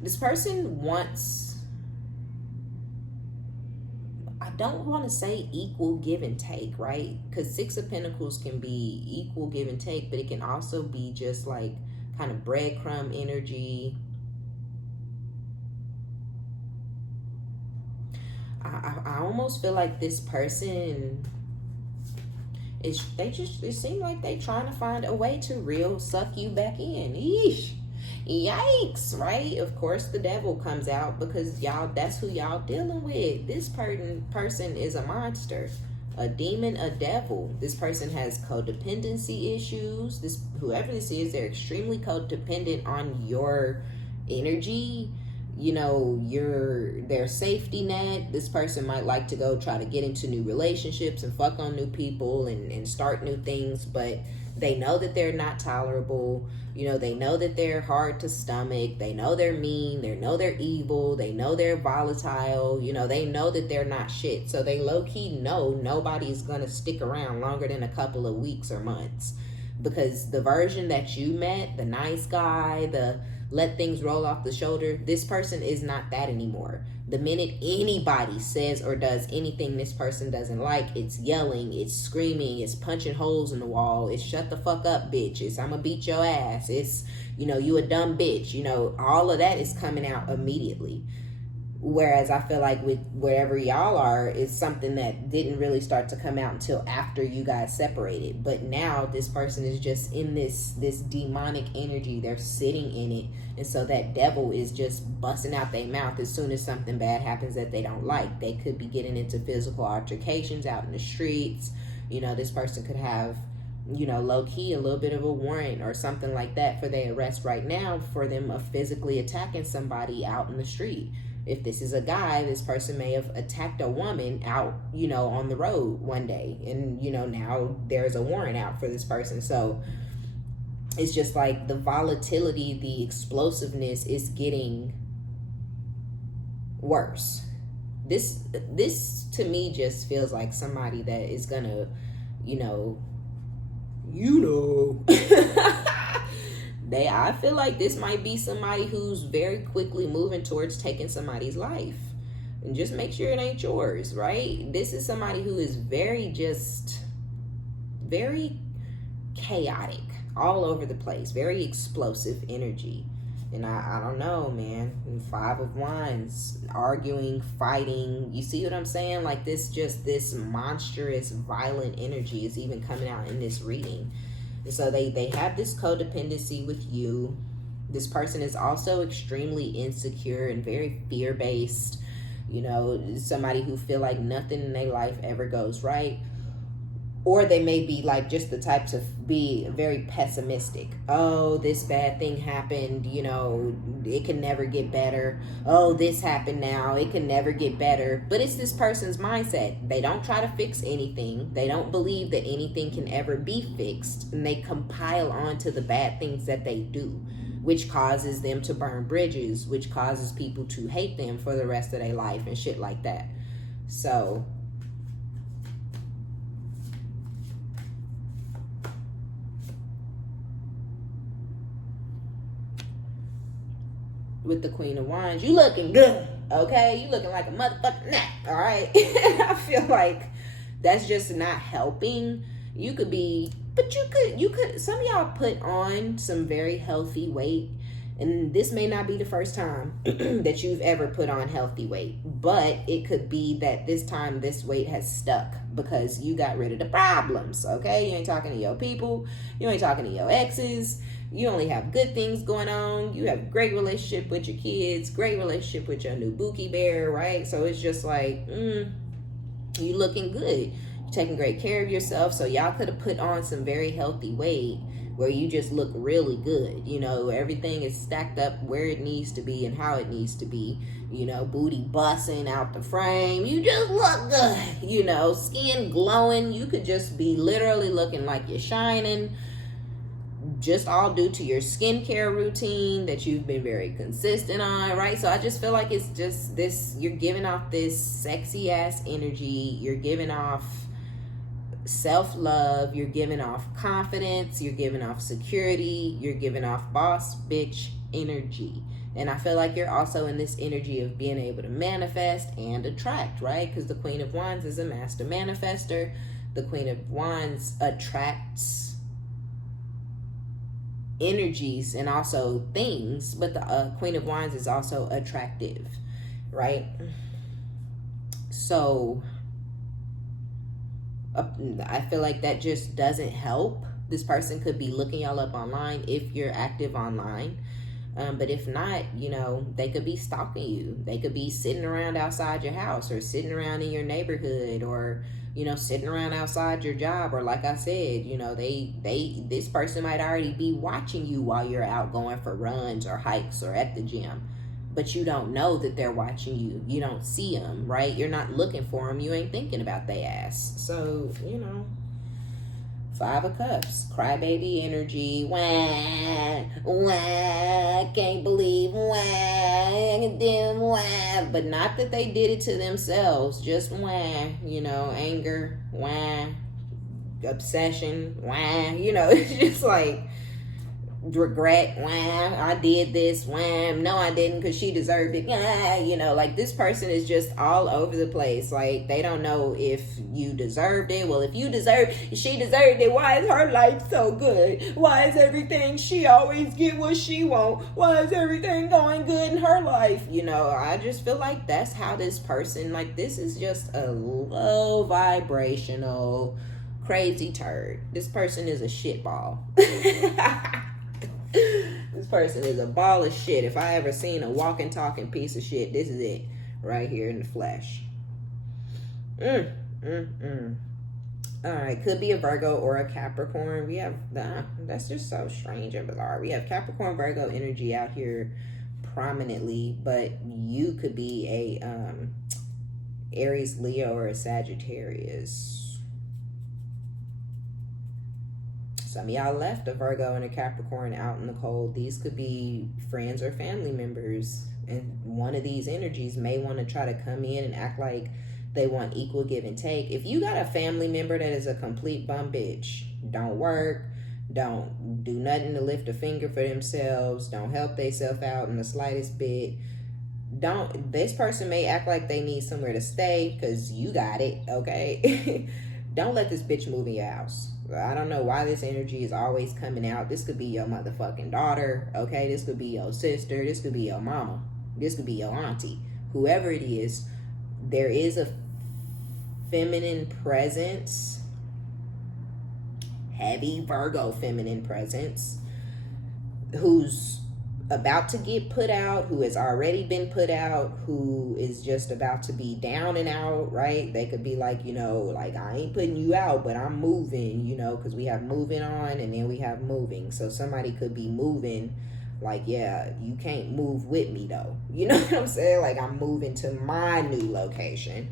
This person wants, I don't want to say equal give and take, right? Because 6 of Pentacles can be equal give and take, but it can also be just like kind of breadcrumb energy. I almost feel like this person is, it seems like they trying to find a way to real suck you back in. Yeesh. Yikes, right? Of course the devil comes out because y'all, that's who y'all dealing with. This person is a monster, a demon, a devil. This person has codependency issues. Whoever this is, they're extremely codependent on your energy. You know, you're their safety net. This person might like to go try to get into new relationships and fuck on new people and start new things, but they know that they're not tolerable. You know, they know that they're hard to stomach. They know they're mean. They know they're evil. They know they're volatile. You know, they know that they're not shit. So they low-key know nobody's going to stick around longer than a couple of weeks or months. Because the version that you met, the nice guy, the let things roll off the shoulder, this person is not that anymore. The minute anybody says or does anything this person doesn't like, it's yelling, it's screaming, it's punching holes in the wall, it's shut the fuck up, bitch, it's I'm gonna beat your ass, it's, you know, you a dumb bitch, you know, all of that is coming out immediately. Whereas I feel like with wherever y'all are, it's something that didn't really start to come out until after you guys separated. But now this person is just in this demonic energy. They're sitting in it. And so that devil is just busting out their mouth as soon as something bad happens that they don't like. They could be getting into physical altercations out in the streets. You know, this person could have, you know, low-key a little bit of a warrant or something like that for their arrest right now for them of physically attacking somebody out in the street. If this is a guy, this person may have attacked a woman out, you know, on the road one day. And, you know, now there's a warrant out for this person. So it's just like the volatility, the explosiveness is getting worse. This to me just feels like somebody that is gonna, you know, I feel like this might be somebody who's very quickly moving towards taking somebody's life. And just make sure it ain't yours, right? This is somebody who is very chaotic, all over the place, very explosive energy. And I don't know, man. 5 of Wands, arguing, fighting. You see what I'm saying? Like this monstrous, violent energy is even coming out in this reading. And so they have this codependency with you. This person is also extremely insecure and very fear-based. You know, somebody who feel like nothing in their life ever goes right. Or they may be like just the type to be very pessimistic. Oh, this bad thing happened, you know, it can never get better. Oh, this happened now, it can never get better. But it's this person's mindset. They don't try to fix anything. They don't believe that anything can ever be fixed. And they compile onto the bad things that they do, which causes them to burn bridges, which causes people to hate them for the rest of their life and shit like that. So with the Queen of Wands, you looking good, okay? You looking like a motherfucking nut, all right? I feel like that's just not helping. You could be, but you could, some of y'all put on some very healthy weight, and this may not be the first time that you've ever put on healthy weight, but it could be that this time this weight has stuck because you got rid of the problems, okay? You ain't talking to your people, you ain't talking to your exes. You only have good things going on. You have great relationship with your kids, great relationship with your new Bookie Bear, right? So it's just like, you looking good. You're taking great care of yourself. So y'all could have put on some very healthy weight where you just look really good. You know, everything is stacked up where it needs to be and how it needs to be. You know, booty busting out the frame. You just look good. You know, skin glowing. You could just be literally looking like you're shining. Just all due to your skincare routine that you've been very consistent on, right? So I just feel like it's just this, you're giving off this sexy ass energy. You're giving off self-love. You're giving off confidence. You're giving off security. You're giving off boss bitch energy. And I feel like you're also in this energy of being able to manifest and attract, right? Because the Queen of Wands is a master manifester. The Queen of Wands attracts energies and also things, but the Queen of Wands is also attractive, right? So I feel like that just doesn't help. This person could be looking y'all up online if you're active online, but if not, you know, they could be stalking you. They could be sitting around outside your house or sitting around in your neighborhood or, you know, sitting around outside your job, or like I said, you know, this person might already be watching you while you're out going for runs or hikes or at the gym, but you don't know that they're watching you. You don't see them, right? You're not looking for them. You ain't thinking about their ass. So, you know, 5 of Cups, crybaby energy. Wah, wah, can't believe, wah, them, wah. But not that they did it to themselves, just wah, you know, anger, wah, obsession, wah, you know, it's just like regret, wah, I did this, wah, no I didn't because she deserved it, you know, like this person is just all over the place. Like they don't know if you deserved it. Well, if she deserved it, why is her life so good? Why is everything, she always get what she want? Why is everything going good in her life? You know, I just feel like that's how this person, like this is just a low vibrational crazy turd. This person is a shitball. This person is a ball of shit. If I ever seen a walking, talking piece of shit, this is it right here in the flesh. All right, could be a Virgo or a Capricorn. We have that's just so strange and bizarre. We have Capricorn, Virgo energy out here prominently, but you could be a Aries, Leo, or a Sagittarius. Some of y'all left a Virgo and a Capricorn out in the cold. These could be friends or family members. And one of these energies may want to try to come in and act like they want equal give and take. If you got a family member that is a complete bum bitch, don't work, don't do nothing to lift a finger for themselves, don't help themselves out in the slightest bit, this person may act like they need somewhere to stay because you got it, okay? Don't let this bitch move in your house. I don't know why this energy is always coming out. This could be your motherfucking daughter, okay? This could be your sister. This could be your mama. This could be your auntie. Whoever it is, there is a feminine presence, heavy Virgo feminine presence, who's about to get put out, who has already been put out, who is just about to be down and out, right? They could be like, you know, like, I ain't putting you out, but I'm moving, you know, because we have moving on and then we have moving. So somebody could be moving like, yeah, you can't move with me though. You know what I'm saying? Like, I'm moving to my new location.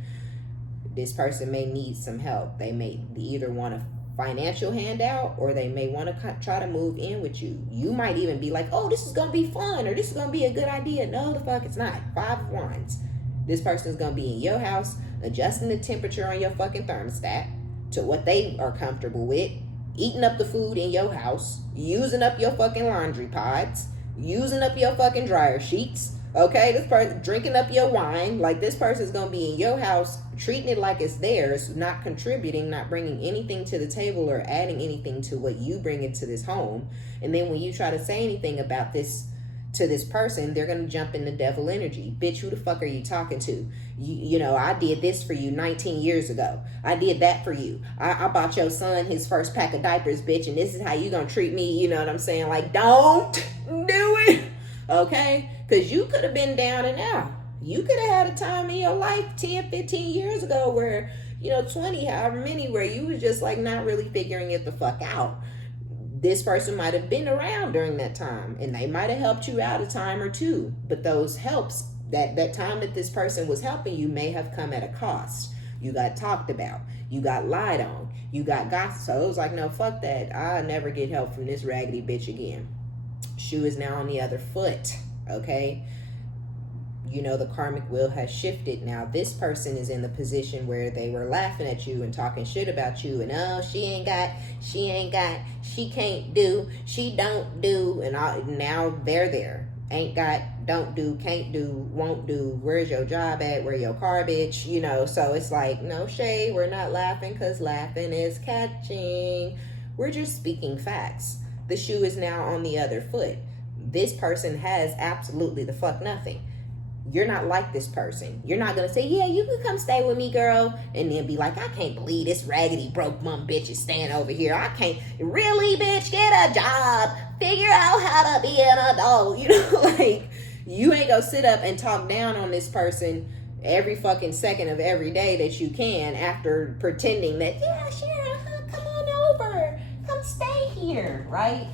This person may need some help. They may either want a financial handout or they may want to try to move in with you. You might even be like, oh, this is going to be fun, or this is going to be a good idea. No, the fuck it's not. 5 of Wands. This person is going to be in your house, adjusting the temperature on your fucking thermostat to what they are comfortable with, eating up the food in your house, using up your fucking laundry pods, using up your fucking dryer sheets. Okay, this person drinking up your wine. Like, this person is going to be in your house, treating it like it's theirs, not contributing, not bringing anything to the table or adding anything to what you bring into this home. And then when you try to say anything about this to this person, they're going to jump in the devil energy. Bitch, who the fuck are you talking to? You know, I did this for you 19 years ago. I did that for you. I bought your son his first pack of diapers, bitch, and this is how you going to treat me. You know what I'm saying? Like, don't do it. Okay? Because you could have been down and out. You could have had a time in your life 10, 15 years ago where, you know, 20, however many, where you was just like not really figuring it the fuck out. This person might have been around during that time and they might have helped you out a time or two. But those helps, that time that this person was helping you may have come at a cost. You got talked about. You got lied on. You got gossip. So it was like, no, fuck that. I'll never get help from this raggedy bitch again. Shoe is now on the other foot. Okay, you know, the karmic wheel has shifted. Now this person is in the position where they were laughing at you and talking shit about you, and oh, she can't do, she don't do, and now they're there. Ain't got, don't do, can't do, won't do, where's your job at, where your car, bitch, you know. So it's like, no shade, we're not laughing because laughing is catching. We're just speaking facts. The shoe is now on the other foot. This person has absolutely the fuck nothing. You're not like this person. You're not going to say, yeah, you can come stay with me, girl. And then be like, I can't believe this raggedy broke bum bitch is staying over here. I can't. Really, bitch, get a job. Figure out how to be an adult. You know, like, you ain't going to sit up and talk down on this person every fucking second of every day that you can after pretending that, yeah, sure, come on over. Come stay here, right?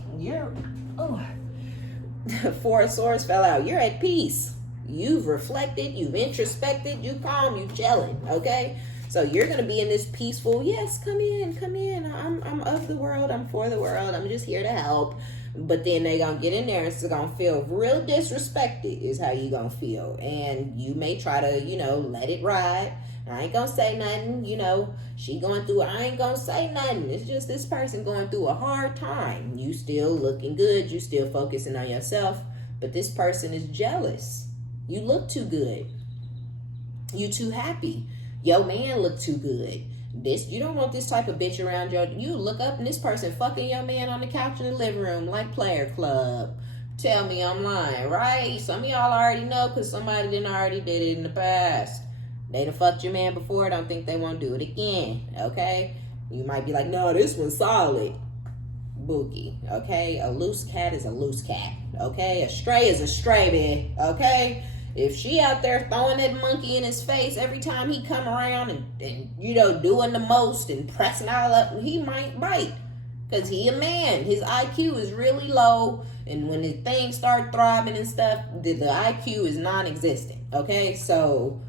Four of Swords fell out. You're at peace. You've reflected, you've introspected, you calm, you gelling, okay? So you're going to be in this peaceful, yes, come in. I'm of the world. I'm for the world. I'm just here to help. But then they going to get in there and it's going to feel real disrespected is how you going to feel. And you may try to, you know, let it ride. I ain't going to say nothing, you know. She going through, I ain't going to say nothing. It's just this person going through a hard time. You still looking good. You still focusing on yourself. But this person is jealous. You look too good. You too happy. Your man look too good. You don't want this type of bitch around you look up and this person fucking your man on the couch in the living room like Player Club. Tell me I'm lying, right? Some of y'all already know because somebody done already did it in the past. They done fucked your man before. Don't think they won't do it again, okay? You might be like, no, this one's solid. Bookie, okay? A loose cat is a loose cat, okay? A stray is a stray, man, okay? If she out there throwing that monkey in his face every time he come around and you know, doing the most and pressing all up, he might bite. Because he a man. His IQ is really low. And when his things start throbbing and stuff, the IQ is non-existent, okay? So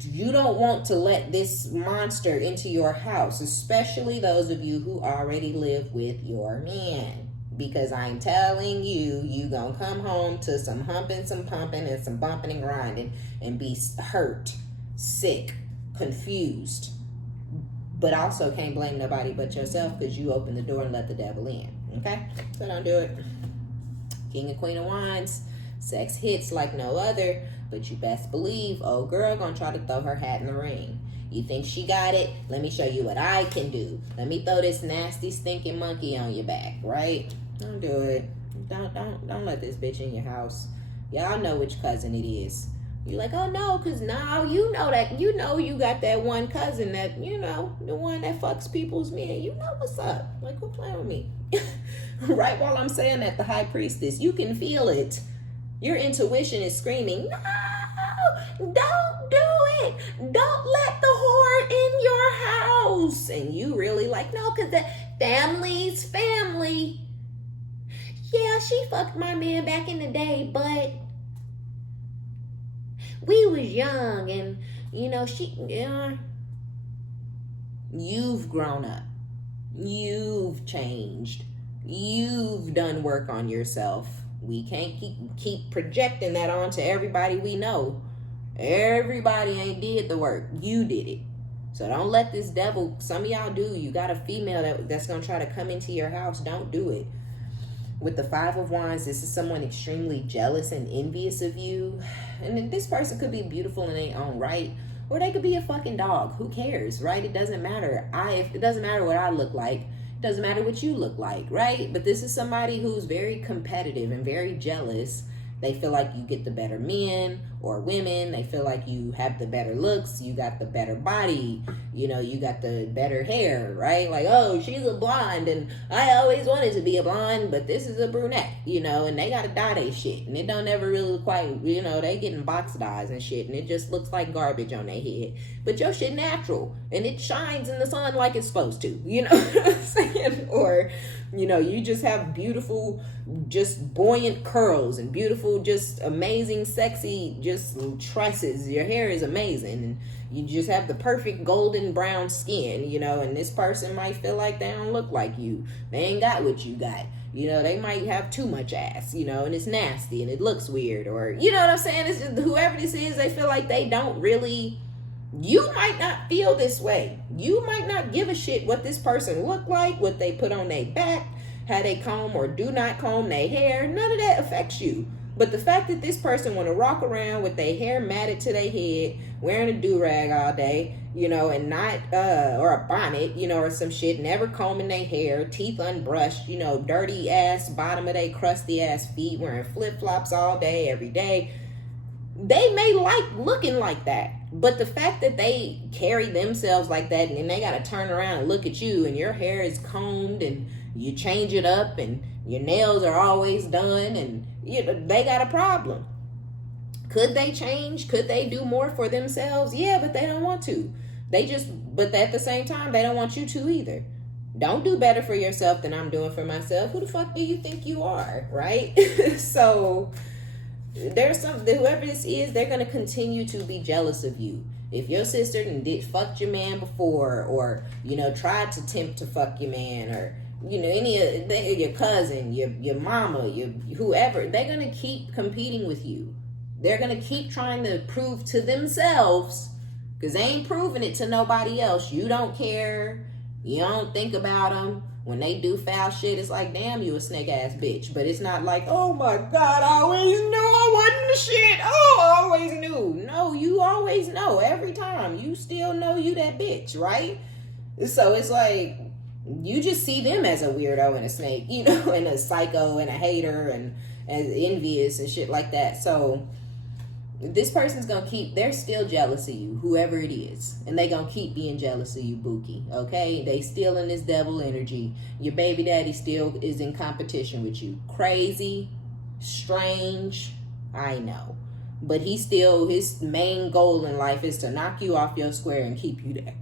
you don't want to let this monster into your house, especially those of you who already live with your man. Because I'm telling you, you gonna come home to some humping, some pumping, and some bumping and grinding, and be hurt, sick, confused. But also can't blame nobody but yourself, because you opened the door and let the devil in. Okay? So don't do it. King and Queen of Wands. Sex hits like no other, but you best believe old girl gonna try to throw her hat in the ring. You think she got it? Let me show you what I can do. Let me throw this nasty stinking monkey on your back, right? Don't do it. Don't let this bitch in your house. Y'all know which cousin it is. You're like, oh no, because now you know that, you know you got that one cousin that, you know, the one that fucks people's men. You know what's up. Like, quit playing with me. Right while I'm saying that, the high priestess, you can feel it. Your intuition is screaming, no, don't do it. Don't let the whore in your house. And you really like, no, because the family's family. Yeah, she fucked my man back in the day, but we was young and, you know, you've grown up. You've changed. You've done work on yourself. We can't keep projecting that onto everybody we know. Everybody ain't did the work. You did it. So don't let this devil, some of y'all do. You got a female that's going to try to come into your house. Don't do it. With the Five of Wands, this is someone extremely jealous and envious of you. And this person could be beautiful in their own right, or they could be a fucking dog. Who cares, right? It doesn't matter. It doesn't matter what I look like. It doesn't matter what you look like, right? But this is somebody who's very competitive and very jealous. They feel like you get the better men or women. They feel like you have the better looks. You got the better body. You know, you got the better hair, right? Like, oh, she's a blonde and I always wanted to be a blonde, but this is a brunette, you know, and they got to dye they shit. And it don't ever really look quite, you know, they getting box dyes and shit. And it just looks like garbage on their head. But your shit natural and it shines in the sun like it's supposed to, you know what I'm saying? Or, you know, you just have beautiful, just buoyant curls and beautiful, just amazing, sexy, just tresses. Your hair is amazing. And you just have the perfect golden brown skin, you know, and this person might feel like they don't look like you. They ain't got what you got. You know, they might have too much ass, you know, and it's nasty and it looks weird, or, you know what I'm saying? It's just, whoever this is, they feel like they don't really, you might not feel this way. You might not give a shit what this person look like, what they put on their back, how they comb or do not comb their hair. None of that affects you. But the fact that this person want to walk around with their hair matted to their head, wearing a do-rag all day, you know, and not, or a bonnet, you know, or some shit, never combing their hair, teeth unbrushed, you know, dirty ass, bottom of their crusty ass feet, wearing flip-flops all day, every day. They may like looking like that. But the fact that they carry themselves like that, and then they got to turn around and look at you, and your hair is combed, and you change it up, and your nails are always done, and you know, they got a problem. Could they change? Could they do more for themselves? Yeah, but they don't want to. But at the same time, they don't want you to either. Don't do better for yourself than I'm doing for myself. Who the fuck do you think you are, right? So there's whoever this is, they're going to continue to be jealous of you. If your sister fucked your man before, or, you know, tried to tempt to fuck your man, or, you know, any of your cousin, your mama, whoever, they're going to keep competing with you. They're going to keep trying to prove to themselves, because they ain't proving it to nobody else. You don't care. You don't think about them. When they do foul shit, it's like, damn, you a snake ass bitch. But it's not like, oh my God, I always knew I wasn't the shit. Oh, I always knew. No, you always know. Every time. You still know you that bitch, right? So it's like, you just see them as a weirdo and a snake, you know, and a psycho and a hater and as envious and shit like that. So this person's gonna they're still jealous of you, whoever it is, and they gonna keep being jealous of you, Bookie. Okay, they still in this devil energy. Your baby daddy still is in competition with you. Crazy, strange, I know, but his main goal in life is to knock you off your square and keep you there.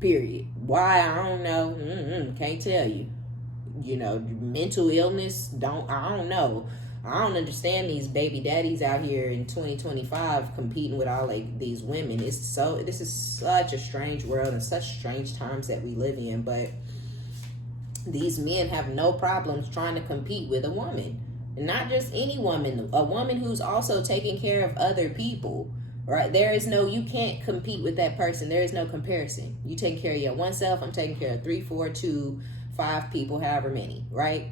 Period. Why? I don't know. Can't tell you. You know, mental illness. I don't know. I don't understand these baby daddies out here in 2025 competing with all these women. This is such a strange world and such strange times that we live in. But These men have no problems trying to compete with a woman. Not just any woman, a woman who's also taking care of other people, right? You can't compete with that person. There is no comparison. You taking care of your one self, I'm taking care of 3, 4, 2, 5 people, however many, right?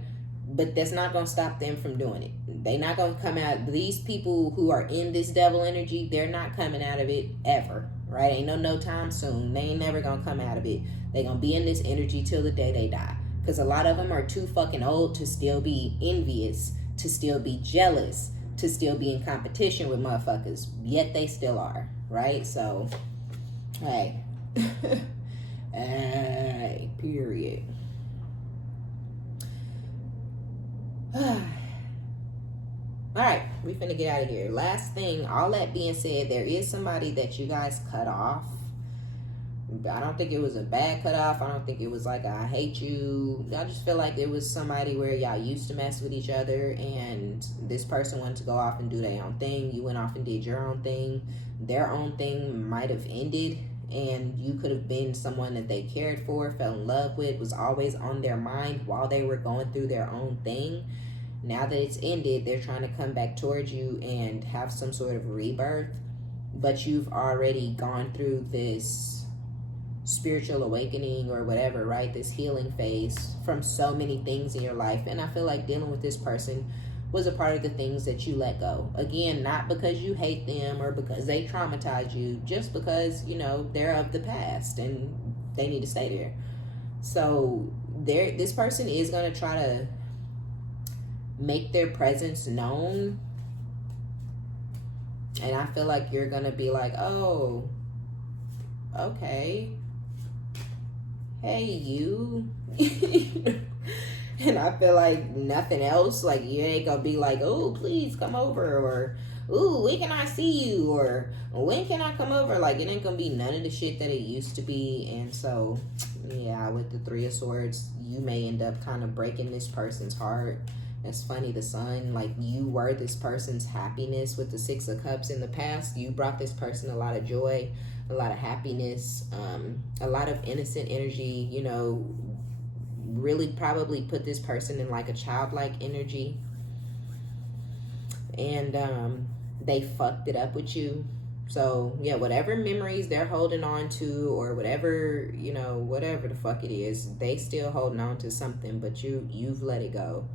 But that's not going to stop them from doing it. They're not going to come out. These people who are in this devil energy, they're not coming out of it ever, right? Ain't no time soon. They ain't never going to come out of it. They're going to be in this energy till the day they die. Because a lot of them are too fucking old to still be envious, to still be jealous, to still be in competition with motherfuckers. Yet they still are, right? So, hey. Hey, period. All right, we finna get out of here. Last thing, all that being said, there is somebody that you guys cut off. I don't think it was a bad cutoff. I don't think it was like I hate you. I just feel like it was somebody where y'all used to mess with each other, and this person wanted to go off and do their own thing. You went off and did your own thing. Their own thing might have ended, and you could have been someone that they cared for, fell in love with, was always on their mind while they were going through their own thing. Now that it's ended, they're trying to come back towards you and have some sort of rebirth, but you've already gone through this spiritual awakening or whatever, right? This healing phase from so many things in your life. And I feel like dealing with this person was a part of the things that you let go. Again, not because you hate them or because they traumatized you, just because, you know, they're of the past and they need to stay there. So this person is going to try to make their presence known. And I feel like you're going to be like, oh, okay. Hey, you. And I feel like nothing else. Like, you ain't gonna be like, oh, please come over. Or, ooh, when can I see you? Or, when can I come over? Like, it ain't gonna be none of the shit that it used to be. And so, yeah, with the 3 of Swords, you may end up kind of breaking this person's heart. It's funny, the Sun, like, you were this person's happiness with the 6 of Cups in the past. You brought this person a lot of joy, a lot of happiness, a lot of innocent energy, you know, really probably put this person in like a childlike energy. And they fucked it up with you. So, yeah, whatever memories they're holding on to or whatever, you know, whatever the fuck it is, they still holding on to something, but you've let it go.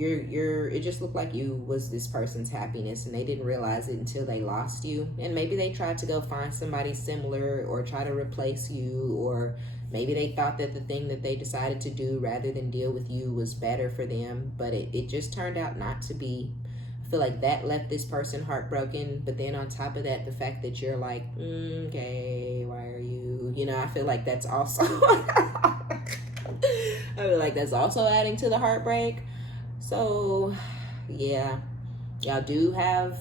It just looked like you was this person's happiness, and they didn't realize it until they lost you. And maybe they tried to go find somebody similar or try to replace you, or maybe they thought that the thing that they decided to do rather than deal with you was better for them, but it just turned out not to be. I feel like that left this person heartbroken, but then on top of that, the fact that you're like, okay, why are you, you know, I feel like that's also I feel like that's also adding to the heartbreak. So, yeah, y'all do have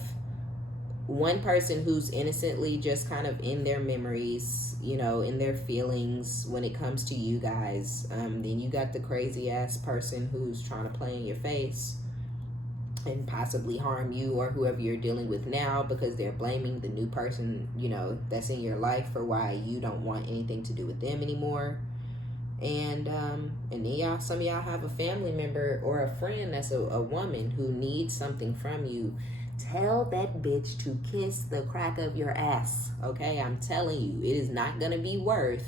one person who's innocently just kind of in their memories, you know, in their feelings when it comes to you guys. Then you got the crazy ass person who's trying to play in your face and possibly harm you or whoever you're dealing with now, because they're blaming the new person, you know, that's in your life for why you don't want anything to do with them anymore. And then some of y'all have a family member or a friend that's a woman who needs something from you. Tell that bitch to kiss the crack of your ass, okay? I'm telling you, it is not going to be worth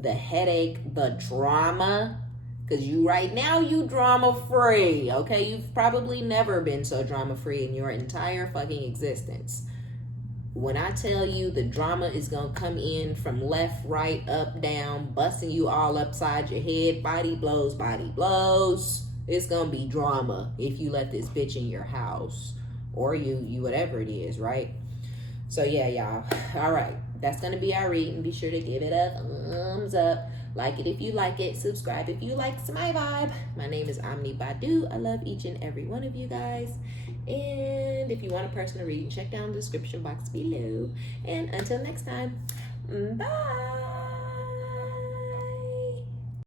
the headache, the drama, because right now you drama free, okay? You've probably never been so drama free in your entire fucking existence. When I tell you the drama is going to come in from left, right, up, down, busting you all upside your head, body blows, it's going to be drama if you let this bitch in your house or you whatever it is, right? So, yeah, y'all. All right. That's going to be our reading. Be sure to give it a thumbs up. Like it if you like it. Subscribe if you like my vibe. My name is OmniBadu. I love each and every one of you guys. And if you want a personal reading, check down the description box below. And until next time, bye.